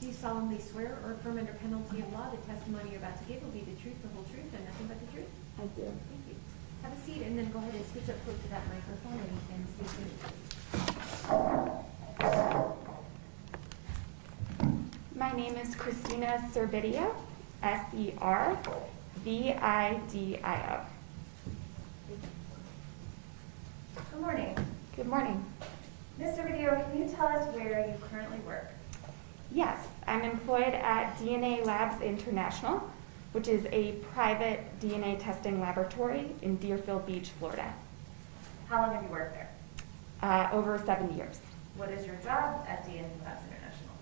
Do you solemnly swear or affirm under penalty of law the testimony you're about to give will be the truth, the whole truth, and nothing but the truth? I do. Thank you. Have a seat and then go ahead and switch up close to that microphone and you can speak to me. My name is Christina Servideo, Servidio. Good morning. Good morning. Ms. Servideo, can you tell us where you currently work? Yes, I'm employed at DNA Labs International, which is a private DNA testing laboratory in Deerfield Beach, Florida. How long have you worked there? Over 7 years. What is your job at DNA Labs International?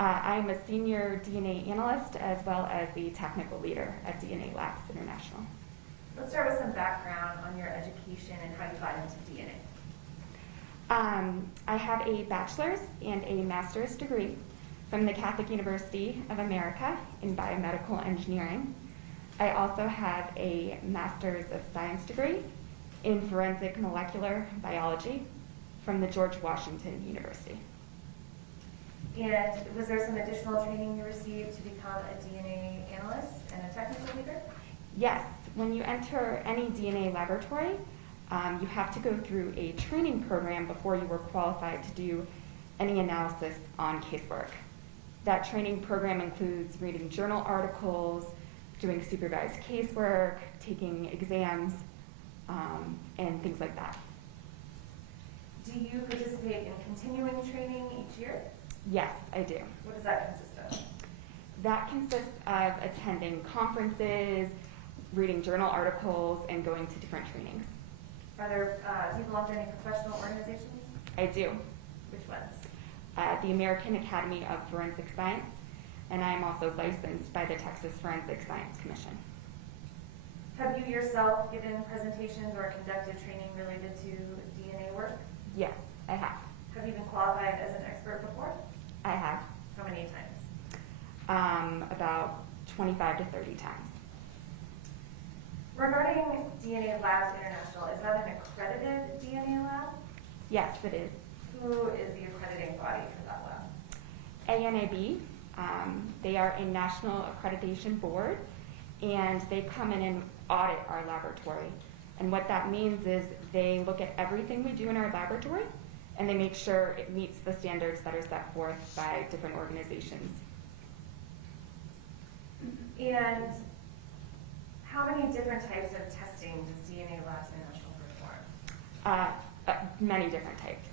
I'm a senior DNA analyst as well as the technical leader at DNA Labs International. Let's start with some background on your education and how you got into DNA. I have a bachelor's and a master's degree from the Catholic University of America in biomedical engineering. I also have a master's of science degree in forensic molecular biology from the George Washington University. And was there some additional training you received to become a DNA analyst and a technical leader? Yes, when you enter any DNA laboratory, you have to go through a training program before you were qualified to do any analysis on casework. That training program includes reading journal articles, doing supervised casework, taking exams, and things like that. Do you participate in continuing training each year? Yes, I do. What does that consist of? That consists of attending conferences, reading journal articles, and going to different trainings. Do you belong to any professional organizations? I do. Which ones? The American Academy of Forensic Science, and I am also licensed by the Texas Forensic Science Commission. Have you yourself given presentations or conducted training related to DNA work? Yes, I have. Have you been qualified as an expert before? I have. How many times? About 25 to 30 times. Regarding DNA Labs International, is that an accredited DNA lab? Yes, it is. Who is the accrediting body for that lab? ANAB, they are a national accreditation board, and they come in and audit our laboratory. And what that means is they look at everything we do in our laboratory, and they make sure it meets the standards that are set forth by different organizations. And how many different types of testing does DNA Labs International perform? Many different types.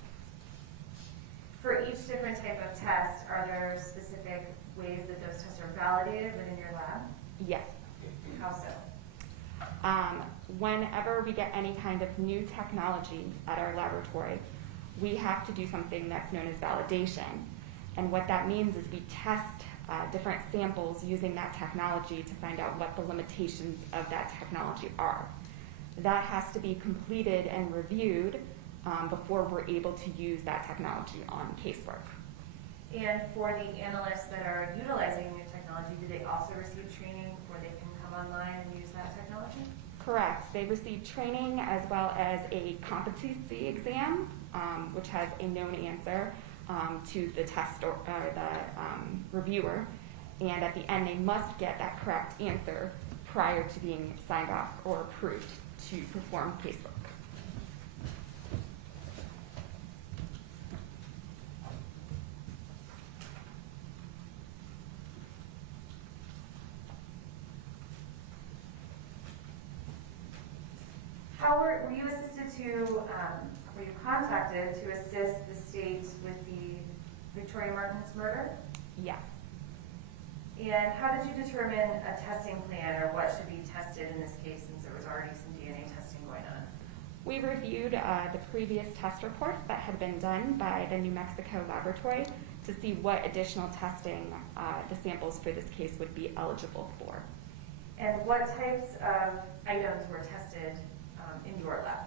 For each different type of test, are there specific ways that those tests are validated within your lab? Yes. How so? Whenever we get any kind of new technology at our laboratory, we have to do something that's known as validation. And what that means is we test different samples using that technology to find out what the limitations of that technology are. That has to be completed and reviewed before we're able to use that technology on casework. And for the analysts that are utilizing new technology, do they also receive training before they can come online and use that technology? Correct. They receive training as well as a competency exam, which has a known answer to the test or the reviewer. And at the end, they must get that correct answer prior to being signed off or approved to perform casework. Were you assisted were you contacted to assist the state with the Victoria Martens murder? Yes. And how did you determine a testing plan or what should be tested in this case since there was already some DNA testing going on? We reviewed the previous test reports that had been done by the New Mexico laboratory to see what additional testing the samples for this case would be eligible for. And what types of items were tested in your lab?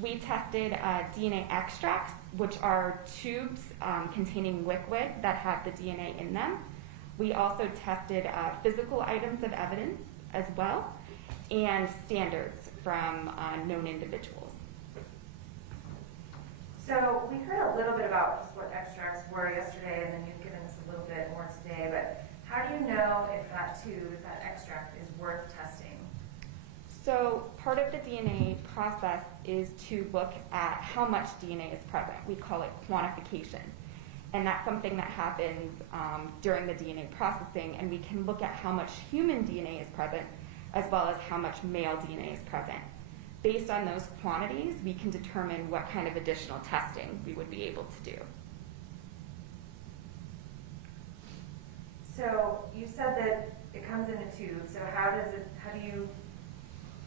We tested DNA extracts, which are tubes containing liquid that have the DNA in them. We also tested physical items of evidence as well, and standards from known individuals. So we heard a little bit about just what extracts were yesterday, and then you've given us a a little bit more today, but how do you know if that tube, if that extract is worth testing? So part of the DNA process is to look at how much DNA is present. We call it quantification. And that's something that happens during the DNA processing, and we can look at how much human DNA is present as well as how much male DNA is present. Based on those quantities, we can determine what kind of additional testing we would be able to do. So you said that it comes in a tube, so how do you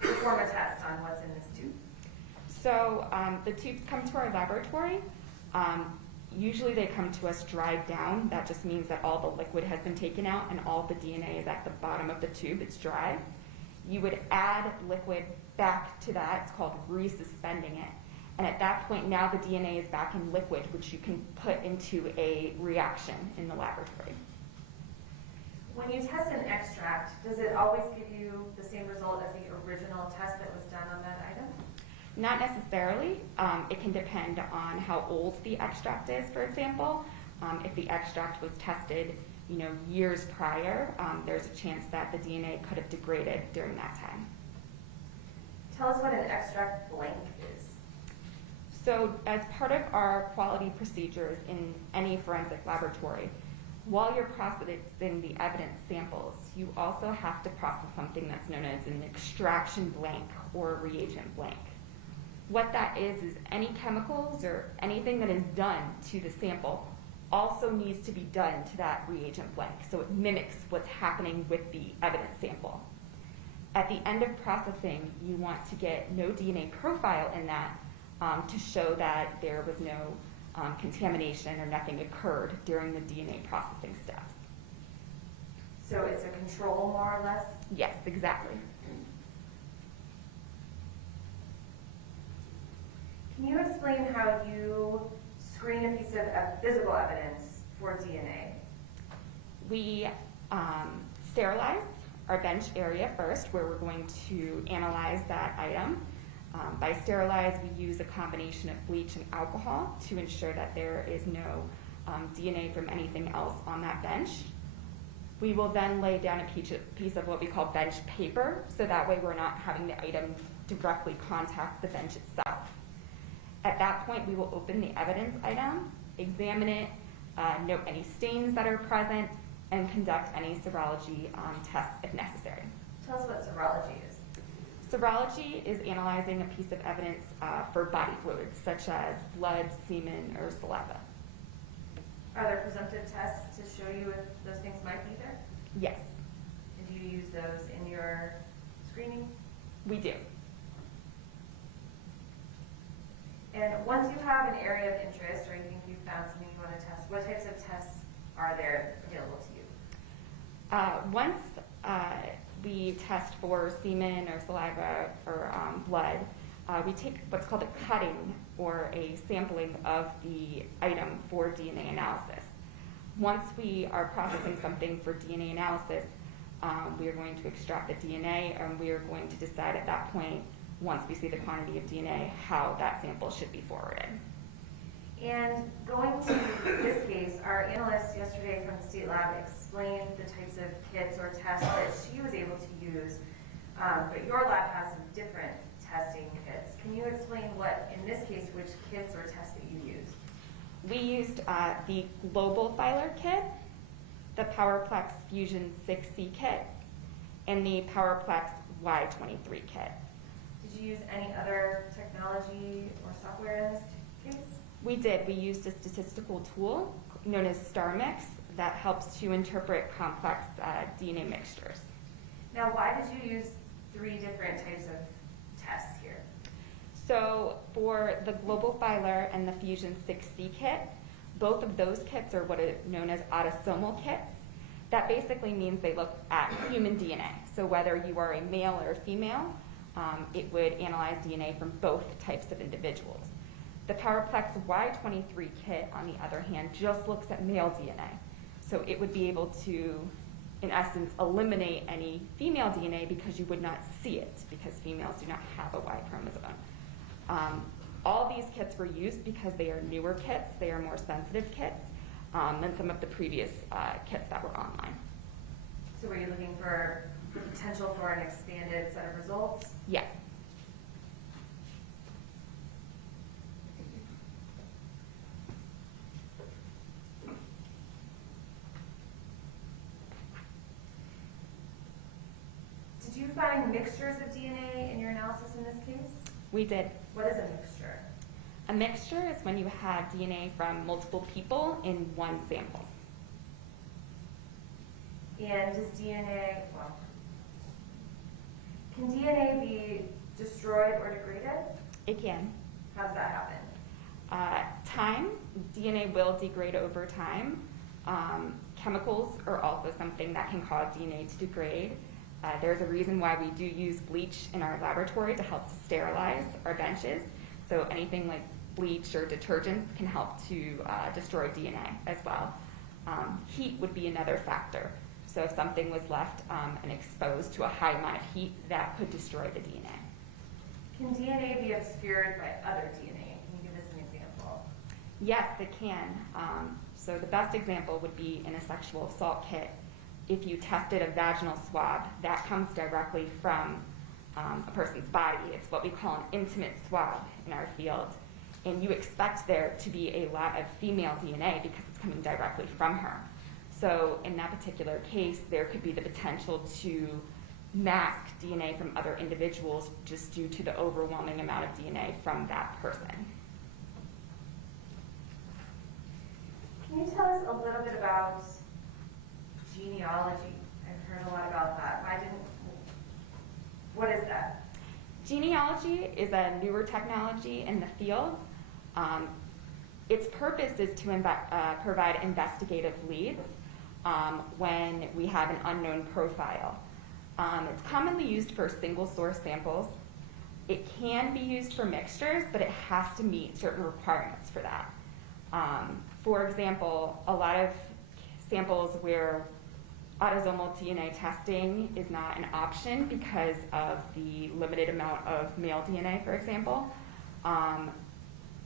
perform a test on what's in this tube? So the tubes come to our laboratory. Usually they come to us dried down. That just means that all the liquid has been taken out and all the DNA is at the bottom of the tube. It's dry. You would add liquid back to that. It's called resuspending it. And at that point, now the DNA is back in liquid, which you can put into a reaction in the laboratory. When you test an extract, does it always give you the same result as the original test that was done on that item? Not necessarily. It can depend on how old the extract is, for example. If the extract was tested, years prior, there's a chance that the DNA could have degraded during that time. Tell us what an extract blank is. So as part of our quality procedures in any forensic laboratory, while you're processing the evidence samples, you also have to process something that's known as an extraction blank or reagent blank. What that is any chemicals or anything that is done to the sample also needs to be done to that reagent blank, so it mimics what's happening with the evidence sample. At the end of processing, you want to get no DNA profile in that to show that there was no contamination or nothing occurred during the DNA processing steps. So it's a control, more or less? Yes, exactly. Can you explain how you screen a piece of physical evidence for DNA? We sterilize our bench area first, where we're going to analyze that item. By sterilize, we use a combination of bleach and alcohol to ensure that there is no DNA from anything else on that bench. We will then lay down a piece of what we call bench paper, so that way we're not having the item directly contact the bench itself. At that point, we will open the evidence item, examine it, note any stains that are present, and conduct any serology tests if necessary. Tell us what serology is. Serology is analyzing a piece of evidence for body fluids, such as blood, semen, or saliva. Are there presumptive tests to show you if those things might be there? Yes. And do you use those in your screening? We do. And once you have an area of interest, or you think you've found something you want to test, what types of tests are there available to you? Once we test for semen or saliva or blood, we take what's called a cutting or a sampling of the item for DNA analysis. Once we are processing something for DNA analysis, we are going to extract the DNA, and we are going to decide at that point, once we see the quantity of DNA, how that sample should be forwarded. And going to this case, our analyst yesterday from the state lab explained the types of kits or tests that she was able to use, but your lab has some different testing kits. Can you explain what, in this case, which kits or tests that you used? We used the Global Filer kit, the PowerPlex Fusion 6C kit, and the PowerPlex Y23 kit. Did you use any other technology or software in this case? We did. We used a statistical tool known as Starmix that helps to interpret complex DNA mixtures. Now, why did you use 3 different types of tests here? So for the Global Filer and the Fusion 6C kit, both of those kits are what are known as autosomal kits. That basically means they look at human DNA. So whether you are a male or a female, it would analyze DNA from both types of individuals. The PowerPlex Y23 kit, on the other hand, just looks at male DNA. So it would be able to, in essence, eliminate any female DNA because you would not see it, because females do not have a Y chromosome. All these kits were used because they are newer kits, they are more sensitive kits, than some of the previous kits that were online. So were you looking for the potential for an expanded set of results? Yes. Did you find mixtures of DNA in your analysis in this case? We did. What is a mixture? A mixture is when you have DNA from multiple people in one sample. And does DNA, well, can DNA be destroyed or degraded? It can. How does that happen? Time, DNA will degrade over time. Chemicals are also something that can cause DNA to degrade. There's a reason why we do use bleach in our laboratory to help to sterilize our benches. So anything like bleach or detergents can help to destroy DNA as well. Heat would be another factor. So if something was left and exposed to a high amount of heat, that could destroy the DNA. Can DNA be obscured by other DNA? Can you give us an example? Yes, it can. So the best example would be in a sexual assault kit. If you tested a vaginal swab, that comes directly from a person's body. It's what we call an intimate swab in our field. And you expect there to be a lot of female DNA because it's coming directly from her. So in that particular case, there could be the potential to mask DNA from other individuals just due to the overwhelming amount of DNA from that person. Can you tell us a little bit about genealogy? I've heard a lot about that. What is that? Genealogy is a newer technology in the field. Its purpose is to provide investigative leads when we have an unknown profile. It's commonly used for single source samples. It can be used for mixtures, but it has to meet certain requirements for that. For example, a lot of samples where autosomal DNA testing is not an option because of the limited amount of male DNA, for example.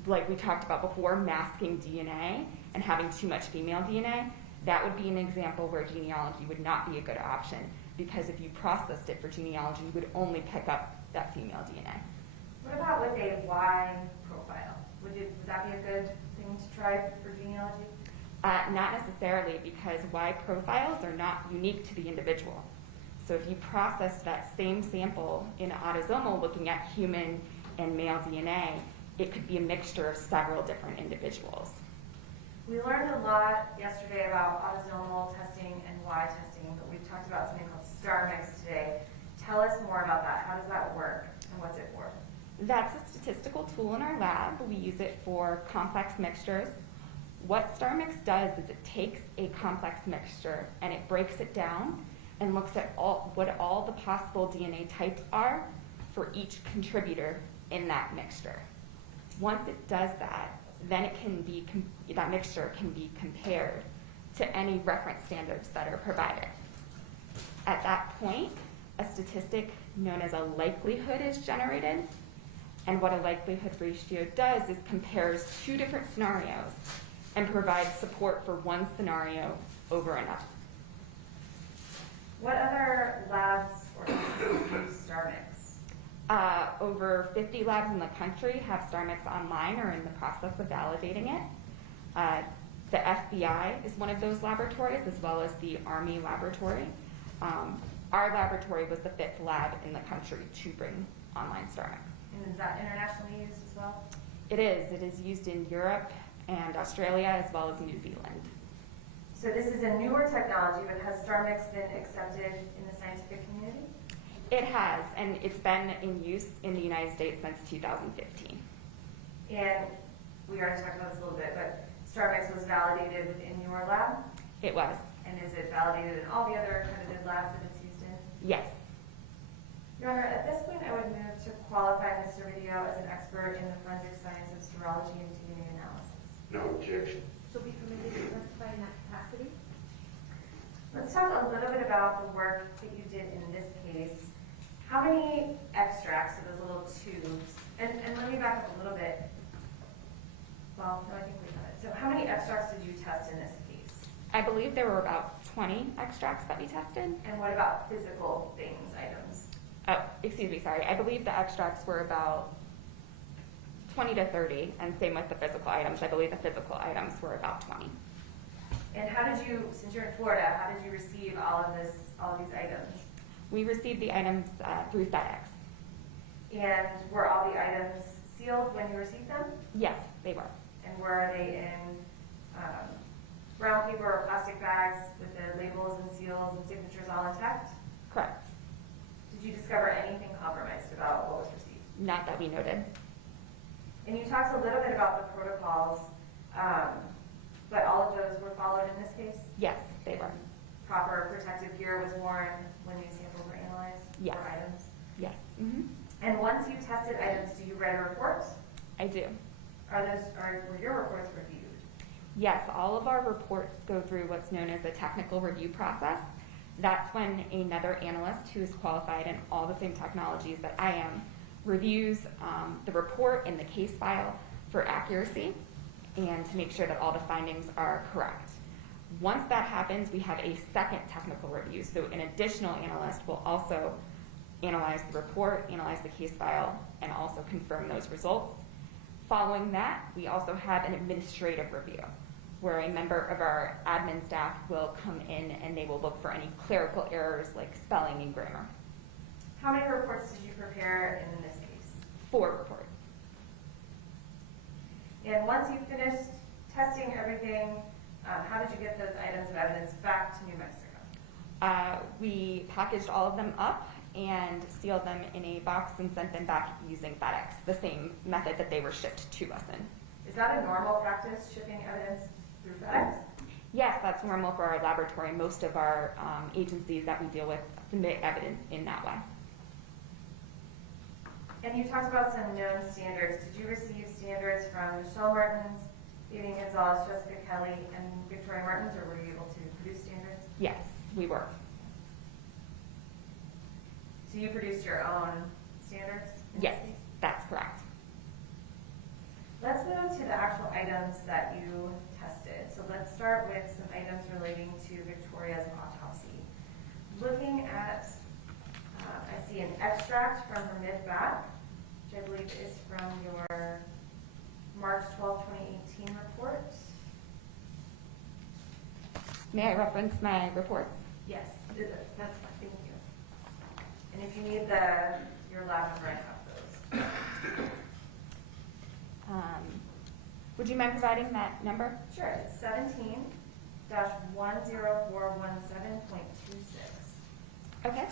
Like we talked about before, masking DNA and having too much female DNA, that would be an example where genealogy would not be a good option, because if you processed it for genealogy, you would only pick up that female DNA. What about with a Y profile? Would that be a good thing to try for genealogy? Not necessarily, because Y profiles are not unique to the individual. So if you processed that same sample in autosomal looking at human and male DNA, it could be a mixture of several different individuals. We learned a lot yesterday about autosomal testing and Y testing, but we've talked about something called Starmix today. Tell us more about that. How does that work and what's it for? That's a statistical tool in our lab. We use it for complex mixtures. What Starmix does is it takes a complex mixture and it breaks it down and looks at what all the possible DNA types are for each contributor in that mixture. Once it does that, then it can be that mixture can be compared to any reference standards that are provided. At that point, a statistic known as a likelihood is generated, and what a likelihood ratio does is compares two different scenarios and provides support for one scenario over another. What other labs or use Starmix? Over 50 labs in the country have Starmix online or in the process of validating it. The FBI is one of those laboratories, as well as the Army laboratory. Our laboratory was the 5th lab in the country to bring online Starmix. And is that internationally used as well? It is. It is used in Europe and Australia, as well as New Zealand. So this is a newer technology, but has Starmix been accepted in the scientific community? It has, and it's been in use in the United States since 2015. And we already talked about this a little bit, but Starmix was validated within your lab? It was. And is it validated in all the other accredited labs that it's used in? Yes. Your Honor, at this point I would move to qualify Mr. Video as an expert in the forensic science of serology and DNA analysis. No objection. She'll be permitted to testify in that capacity. Let's talk a little bit about the work that you did in this case. How many extracts of those little tubes? And let me back up a little bit. Well, no, I think we have it. So how many extracts did you test in this case? I believe there were about 20 extracts that we tested. And what about physical things, items? Oh, excuse me, sorry. I believe the extracts were about 20 to 30, and same with the physical items. I believe the physical items were about 20. And how did you, since you're in Florida, how did you receive all of these items? We received the items through FedEx. And were all the items sealed when you received them? Yes, they were. And were they in brown paper or plastic bags with the labels and seals and signatures all intact? Correct. Did you discover anything compromised about what was received? Not that we noted. And you talked a little bit about the protocols, but all of those were followed in this case? Yes, they were. Proper protective gear was worn when these samples were analyzed? Yes. For items? Yes. Mm-hmm. And once you tested items, do you write a report? I do. Were your reports reviewed? Yes, all of our reports go through what's known as a technical review process. That's when another analyst who is qualified in all the same technologies that I am reviews the report and the case file for accuracy and to make sure that all the findings are correct. Once that happens, we have a second technical review. So an additional analyst will also analyze the report, analyze the case file, and also confirm those results. Following that, we also have an administrative review, where a member of our admin staff will come in and they will look for any clerical errors like spelling and grammar. How many reports did you prepare in this case? 4 reports. And once you finished testing everything, how did you get those items of evidence back to New Mexico? We packaged all of them up and sealed them in a box and sent them back using FedEx, the same method that they were shipped to us in. Is that a normal practice, shipping evidence through FedEx? Yes, that's normal for our laboratory. Most of our agencies that we deal with submit evidence in that way. And you talked about some known standards. Did you receive standards from Victoria Martens, Fabian Gonzales, Jessica Kelly, and Victoria Martens, or were you able to produce standards? Yes, we were. So you produced your own standards? Yes, that's correct. Let's move to the actual items that you tested. So let's start with some items relating to Victoria's autopsy. Looking at, I see an extract from her mid-back, which I believe is from your March 12, 2018 report. May I reference my reports? Yes, is it? That's fine, thank you. And if you need your lab number, I have those. Would you mind providing that number? Sure, it's 17-10417.26. Okay.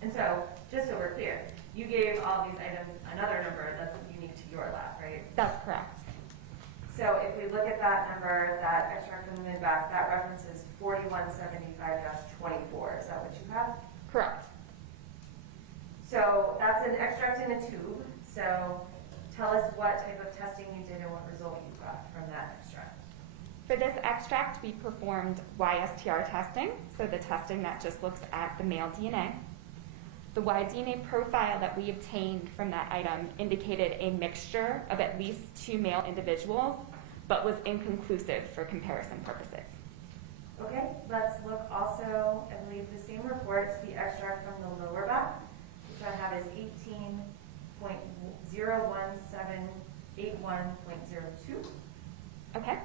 And so, just so we're clear, you gave all these items another number that's unique to your lab, right? That's correct. So if we look at that number, that extract from the mid-back, that references 4175-24. Is that what you have? Correct. So that's an extract in a tube. So tell us what type of testing you did and what result you got from that extract. For this extract, we performed YSTR testing, so the testing that just looks at the male DNA. The Y-DNA profile that we obtained from that item indicated a mixture of at least 2 male individuals, but was inconclusive for comparison purposes. Okay, let's look also, I believe the same report, the extract from the lower back, which I have is 18.01781.02. Okay.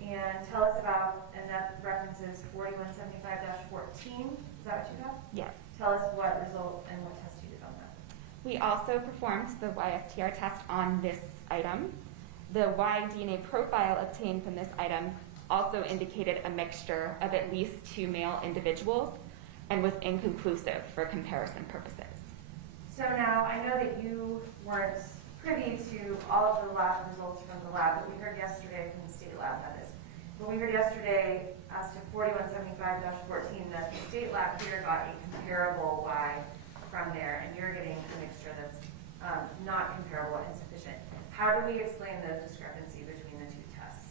And tell us about, and that references 4175-14. Is that what you have? Yes. Tell us what result and what test you did on that. We also performed the YSTR test on this item. The Y-DNA profile obtained from this item also indicated a mixture of at least 2 male individuals and was inconclusive for comparison purposes. So now, I know that you weren't privy to all of the lab results from the lab that we heard yesterday from the state lab, that is. But we heard yesterday as to 4175-14 that the state lab here got a comparable Y from there, and you're getting a mixture that's not comparable and insufficient. How do we explain the discrepancy between the two tests?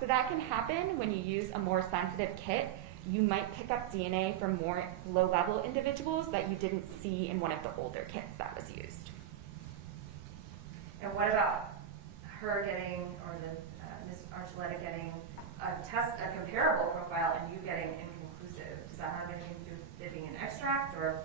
So that can happen when you use a more sensitive kit. You might pick up DNA from more low-level individuals that you didn't see in one of the older kits that was used. And what about her getting, or the Archuleta getting a comparable profile and you getting inconclusive? Does that have anything to do with it being an extract, or?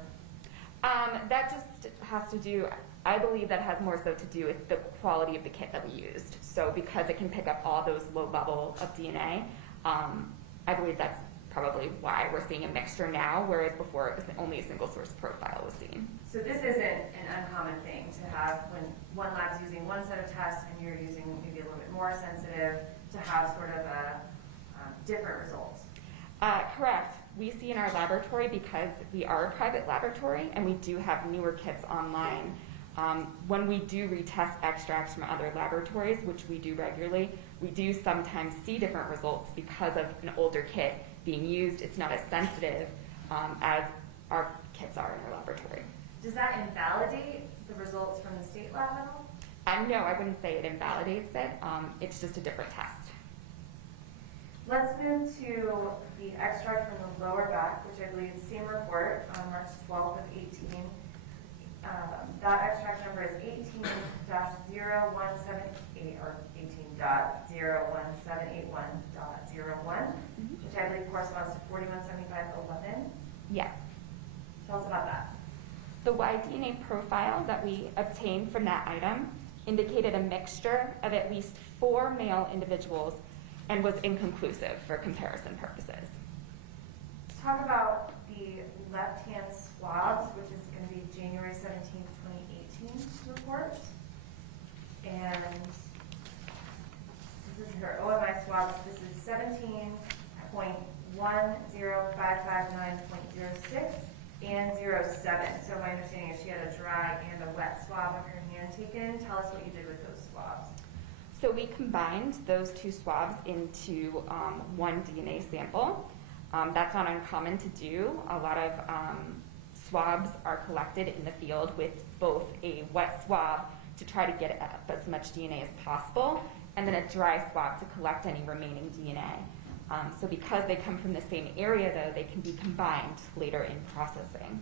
That just has to do, I believe that has more so to do with the quality of the kit that we used. So because it can pick up all those low level of DNA, I believe that's probably why we're seeing a mixture now, whereas before it was only a single source profile was seen. So this isn't an uncommon thing to have when one lab's using one set of tests and you're using maybe a little bit more sensitive to have sort of a different results. Correct. We see in our laboratory, because we are a private laboratory and we do have newer kits online, when we do retest extracts from other laboratories, which we do regularly, we do sometimes see different results because of an older kit being used. It's not as sensitive as our kits are in our laboratory. Does that invalidate the results from the state lab at all? No, I wouldn't say it invalidates it. It's just a different test. Let's move to the extract from the lower back, which I believe is the same report on March 12th of 18. That extract number is 18-0178 or 18.01781.01, which I believe corresponds to 417511. Yes. Tell us about that. The Y-DNA profile that we obtained from that item indicated a mixture of at least 4 male individuals and was inconclusive for comparison purposes. Let's talk about the left-hand swabs, which is going to be January 17th, 2018 report. And this is her OMI swabs. This is 17.10559.06 and 07. So my understanding is she had a dry and a wet swab of her hand taken. Tell us what you did with those swabs. So we combined those 2 swabs into one DNA sample. That's not uncommon to do. A lot of swabs are collected in the field with both a wet swab to try to get as much DNA as possible, and then a dry swab to collect any remaining DNA. So because they come from the same area, though, they can be combined later in processing.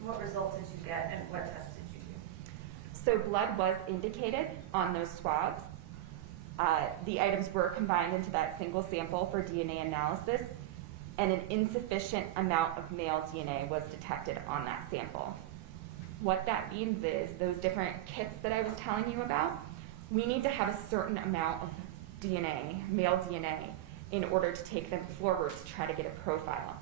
What results did you get, and what test did you do? So blood was indicated on those swabs. The items were combined into that single sample for DNA analysis, and an insufficient amount of male DNA was detected on that sample. What that means is those different kits that I was telling you about, we need to have a certain amount of DNA, male DNA, in order to take them forward to try to get a profile.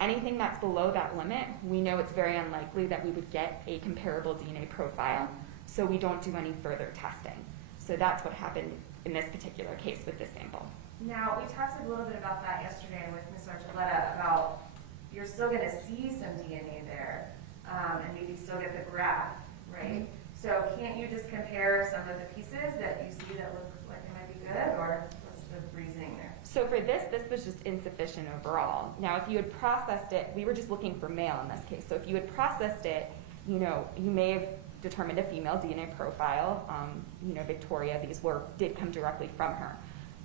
Anything that's below that limit, we know it's very unlikely that we would get a comparable DNA profile, so we don't do any further testing. So that's what happened in this particular case with this sample. Now, we talked a little bit about that yesterday with Ms. Archuleta about you're still going to see some DNA there and maybe still get the graph, right? So can't you just compare some of the pieces that you see that look like they might be good, or what's the reasoning there? So for this was just insufficient overall. Now, if you had processed it, we were just looking for male in this case. So if you had processed it, you may have determined a female DNA profile. Victoria, did come directly from her.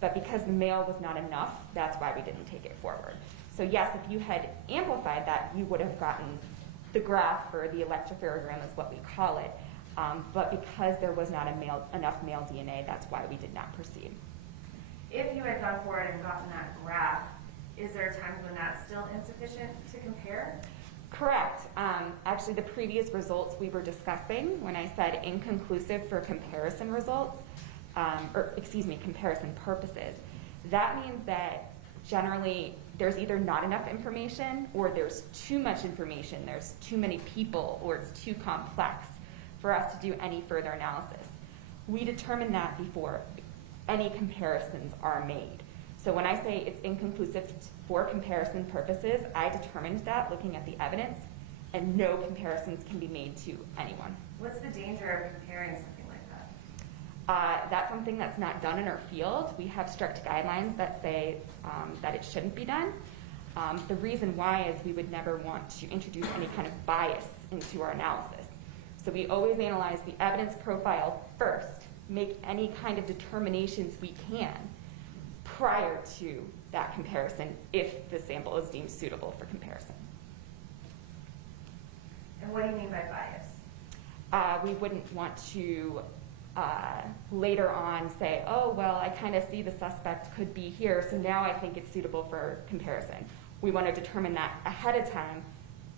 But because the male was not enough, that's why we didn't take it forward. So yes, if you had amplified that, you would have gotten the graph, or the electropherogram is what we call it. But because there was not enough male DNA, that's why we did not proceed. If you had gone forward and gotten that graph, is there times when that's still insufficient to compare? Correct. Actually, the previous results we were discussing, when I said inconclusive for comparison results, comparison purposes, that means that generally there's either not enough information, or there's too much information, there's too many people, or it's too complex for us to do any further analysis. We determine that before any comparisons are made. So when I say it's inconclusive for comparison purposes, I determined that looking at the evidence, and no comparisons can be made to anyone. What's the danger of comparing something like that? That's something that's not done in our field. We have strict guidelines that say that it shouldn't be done. The reason why is we would never want to introduce any kind of bias into our analysis. So we always analyze the evidence profile first, make any kind of determinations we can prior to that comparison if the sample is deemed suitable for comparison. And what do you mean by bias? We wouldn't want to later on say, oh, well, I kind of see the suspect could be here, so now I think it's suitable for comparison. We want to determine that ahead of time,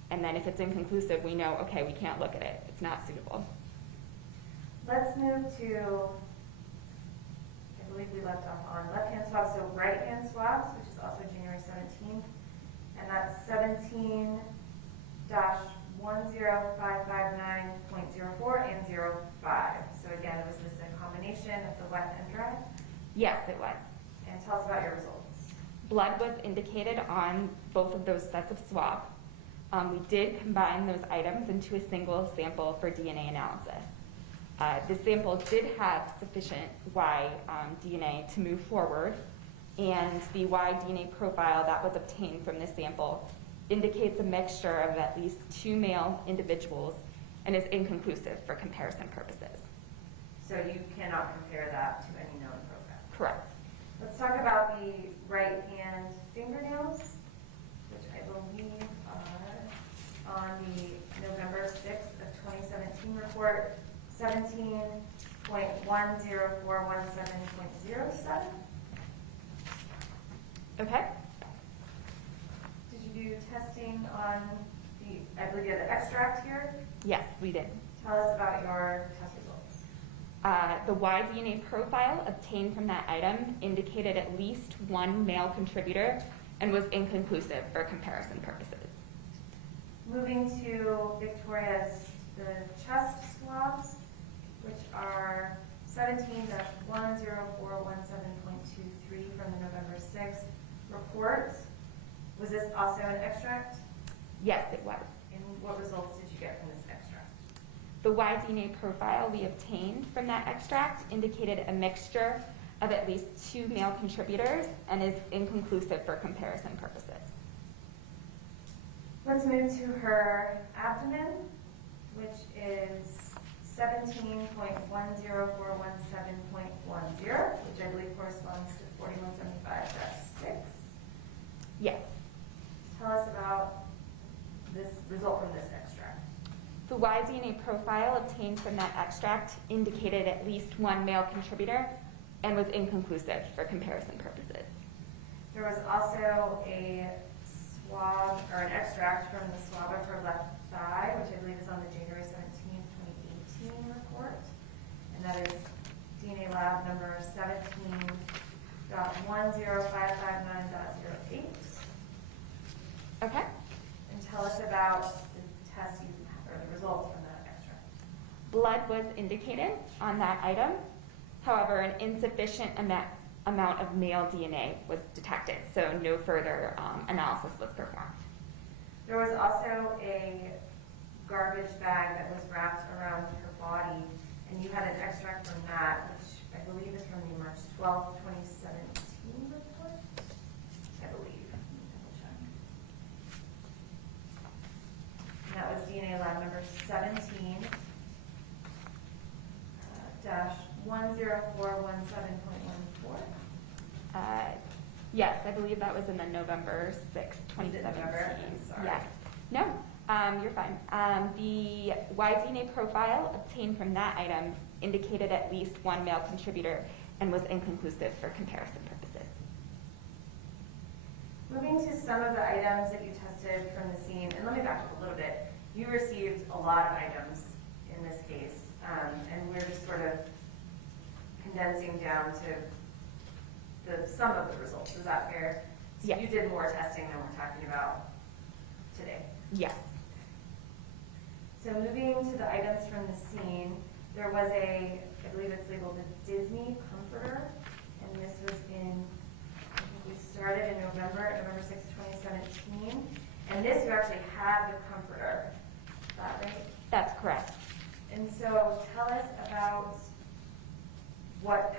and then if it's inconclusive, we know, okay, we can't look at it. It's not suitable. Let's move to, I believe we left off on left-hand swabs, so right-hand swabs, which is also January 17th, and that's 17-10559.04 and 05. So again, was this a combination of the wet and dry? Yes, it was. And tell us about your results. Blood was indicated on both of those sets of swabs. We did combine those items into a single sample for DNA analysis. The sample did have sufficient Y DNA to move forward, and the Y DNA profile that was obtained from this sample indicates a mixture of at least 2 male individuals and is inconclusive for comparison purposes. So you cannot compare that to any known profile? Correct. Let's talk about the right hand fingernails, which I believe are on the November 6th of 2017 report, 17.10417.07. Okay. Did you do testing on the, I believe you had the extract here? Yes, we did. Tell us about your test results. The Y DNA profile obtained from that item indicated at least 1 male contributor and was inconclusive for comparison purposes. Moving to Victoria's, the chest swabs, which are 17-10417.23 from the November 6th report. Was this also an extract? Yes, it was. And what results did you get from this extract? The Y DNA profile we obtained from that extract indicated a mixture of at least 2 male contributors and is inconclusive for comparison purposes. Let's move to her abdomen, which is 17.10417.10, which I believe corresponds to 4175-6. Yes. Tell us about this result from this extract. The Y DNA profile obtained from that extract indicated at least 1 male contributor and was inconclusive for comparison purposes. There was also a swab, or an extract from the swab of her left thigh, which I believe is on the January 17th, 2018 report. And that is DNA lab number 17.10559.08. Okay. And tell us about the test you, or the results from that extract. Blood was indicated on that item. However, an insufficient amount of male DNA was detected, so no further analysis was performed. There was also a garbage bag that was wrapped around her body, and you had an extract from that, which I believe is from the March 12th, 2017 report, I believe. Let me double check. And that was DNA lab number 17-10417.14. Yes, I believe that was in the November 6th, 2017. November? I'm sorry. Yes. No, you're fine. The Y DNA profile obtained from that item indicated at least 1 male contributor and was inconclusive for comparison purposes. Moving to some of the items that you tested from the scene, and let me back up a little bit. You received a lot of items in this case, and we're just sort of condensing down to the sum of the results. Is that fair? So Yes. You did more testing than we're talking about today. Yes. So moving to the items from the scene, there was I believe it's labeled the Disney comforter, and this was in, I think we started in November 6, 2017, and this you actually had the comforter. Is that right? That's correct. And so tell us about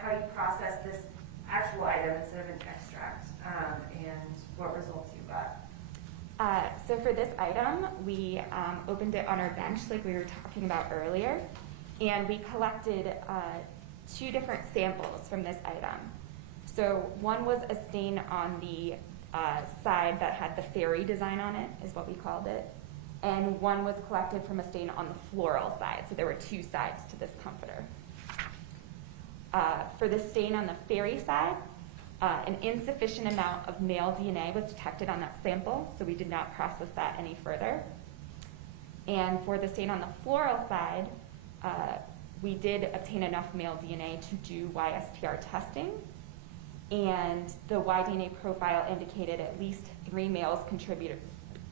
how you process this actual item instead of an extract, and what results you got. So for this item, we opened it on our bench like we were talking about earlier, and we collected 2 different samples from this item. So one was a stain on the side that had the fairy design on it, is what we called it, and one was collected from a stain on the floral side. So there were 2 sides to this comforter. For the stain on the fairy side, an insufficient amount of male DNA was detected on that sample, so we did not process that any further. And for the stain on the floral side, we did obtain enough male DNA to do YSTR testing, and the Y-DNA profile indicated at least 3 males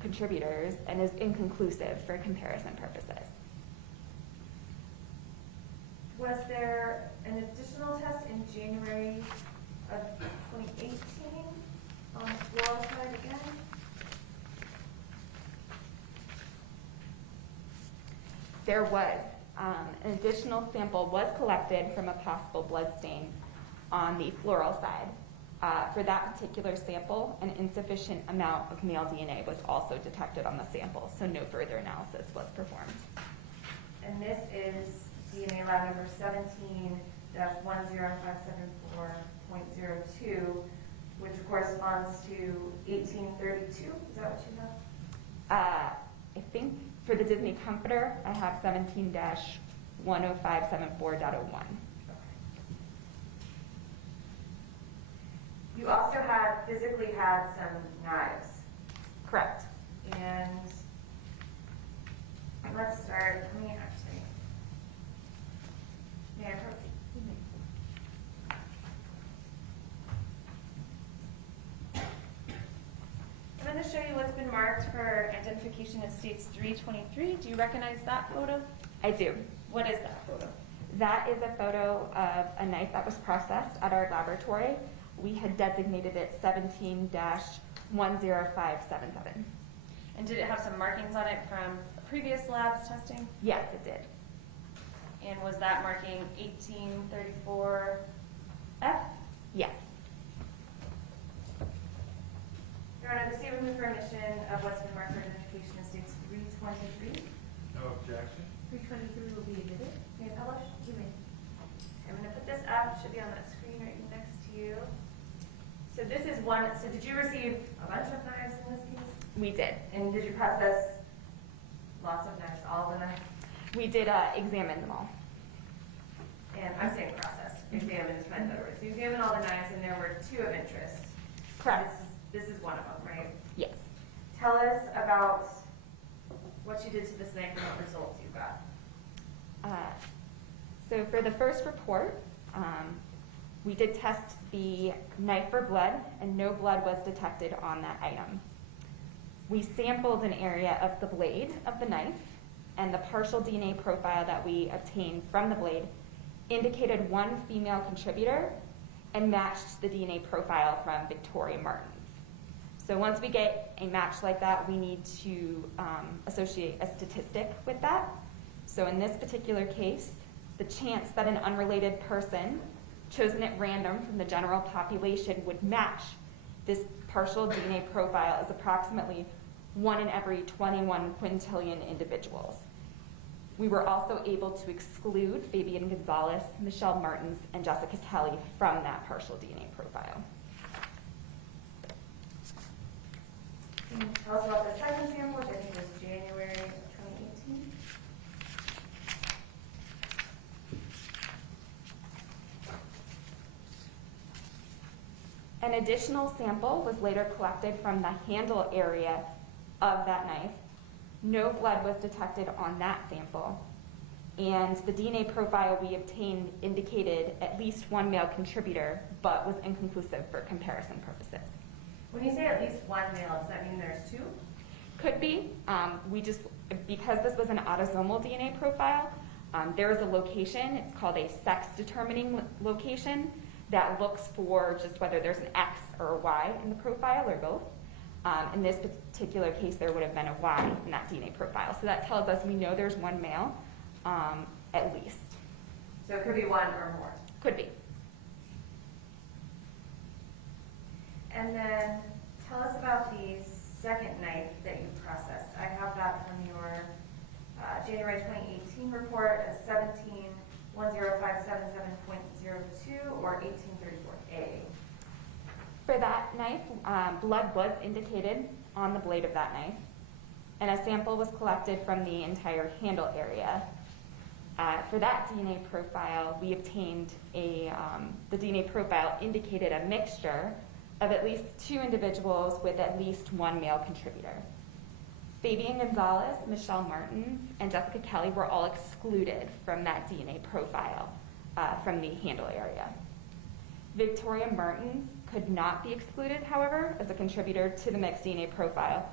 contributors and is inconclusive for comparison purposes. Was there an additional test in January of 2018 on the floral side again? There was. An additional sample was collected from a possible blood stain on the floral side. For that particular sample, an insufficient amount of male DNA was also detected on the sample, so no further analysis was performed. And this is DNA lab number 17-10574.02, which corresponds to 1832. Is that what you have? I think for the Disney Comforter, I have 17-10574.01. You also physically had some knives. Correct. And let's start. Let me actually. May I approach? I'm going to show you what's been marked for identification of states 323. Do you recognize that photo? I do. What is that photo? That is a photo of a knife that was processed at our laboratory. We had designated it 17-10577. And did it have some markings on it from a previous lab's testing? Yes, it did. And was that marking 1834F? Yes. Your Honor, this evening with permission of what's been marked for identification of states 323. No objection. 323 will be admitted. May I publish? You may. I'm going to put this up. It should be on that screen right next to you. So this is one. So did you receive a bunch of knives in this case? We did. And did you process lots of knives, all of the knives? We did examine them all. And I'm saying process. Examine is my better word. So you examined all the knives, and there were 2 of interest. Correct. This is one of them, right? Yes. Tell us about what you did to this knife and what results you got. So for the first report, we did test the knife for blood, and no blood was detected on that item. We sampled an area of the blade of the knife, and the partial DNA profile that we obtained from the blade indicated 1 female contributor and matched the DNA profile from Victoria Martens. So once we get a match like that, we need to associate a statistic with that. So in this particular case, the chance that an unrelated person chosen at random from the general population would match this partial DNA profile is approximately 1 in every 21 quintillion individuals. We were also able to exclude Fabian Gonzales, Michelle Martens, and Jessica Kelly from that partial DNA profile. Can you tell us about the second sample, which I think was January of 2018? An additional sample was later collected from the handle area of that knife. No blood was detected on that sample, and the DNA profile we obtained indicated at least 1 male contributor, but was inconclusive for comparison purposes. When you say at least 1 male, does that mean there's 2? Could be. Because this was an autosomal DNA profile, there is a location, it's called a sex determining location, that looks for just whether there's an X or a Y in the profile or both. In this particular case, there would have been a Y in that DNA profile. So that tells us we know there's 1 male, at least. So it could be 1 or more. Could be. And then tell us about the second knife that you processed. I have that from your January 2018 report as 17-10577.02 or 1834A. For that knife, blood was indicated on the blade of that knife, and a sample was collected from the entire handle area. For that DNA profile, we obtained the DNA profile indicated a mixture of at least 2 individuals with at least 1 male contributor. Fabian Gonzales, Michelle Martens, and Jessica Kelly were all excluded from that DNA profile from the handle area. Victoria Martens could not be excluded, however, as a contributor to the mixed DNA profile,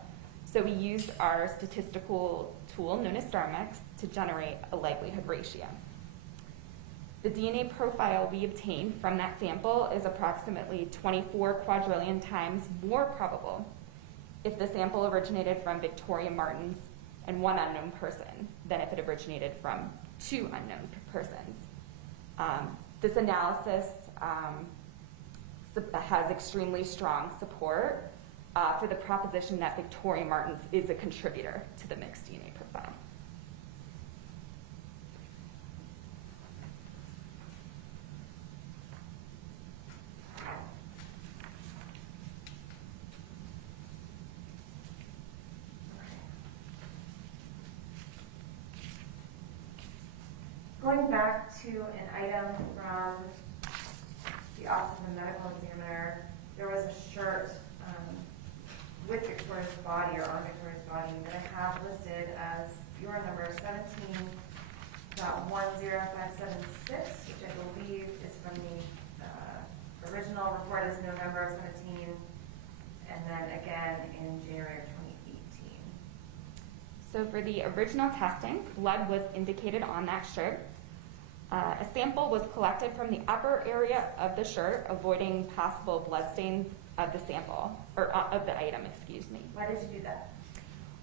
so we used our statistical tool known as Starmix to generate a likelihood ratio. The DNA profile we obtained from that sample is approximately 24 quadrillion times more probable if the sample originated from Victoria Martens and 1 unknown person than if it originated from 2 unknown persons. This analysis has extremely strong support for the proposition that Victoria Martens is a contributor to the mixed DNA profile. Going back to an item from the Office of the Medical Examiner, there was a shirt with Victoria's body, or on Victoria's body, that I have listed as your number 17.10576, which I believe is from the original report as November of 17, and then again in January of 2018. So for the original testing, blood was indicated on that shirt. A sample was collected from the upper area of the shirt, avoiding possible blood stains of the sample, or of the item, excuse me. Why did you do that?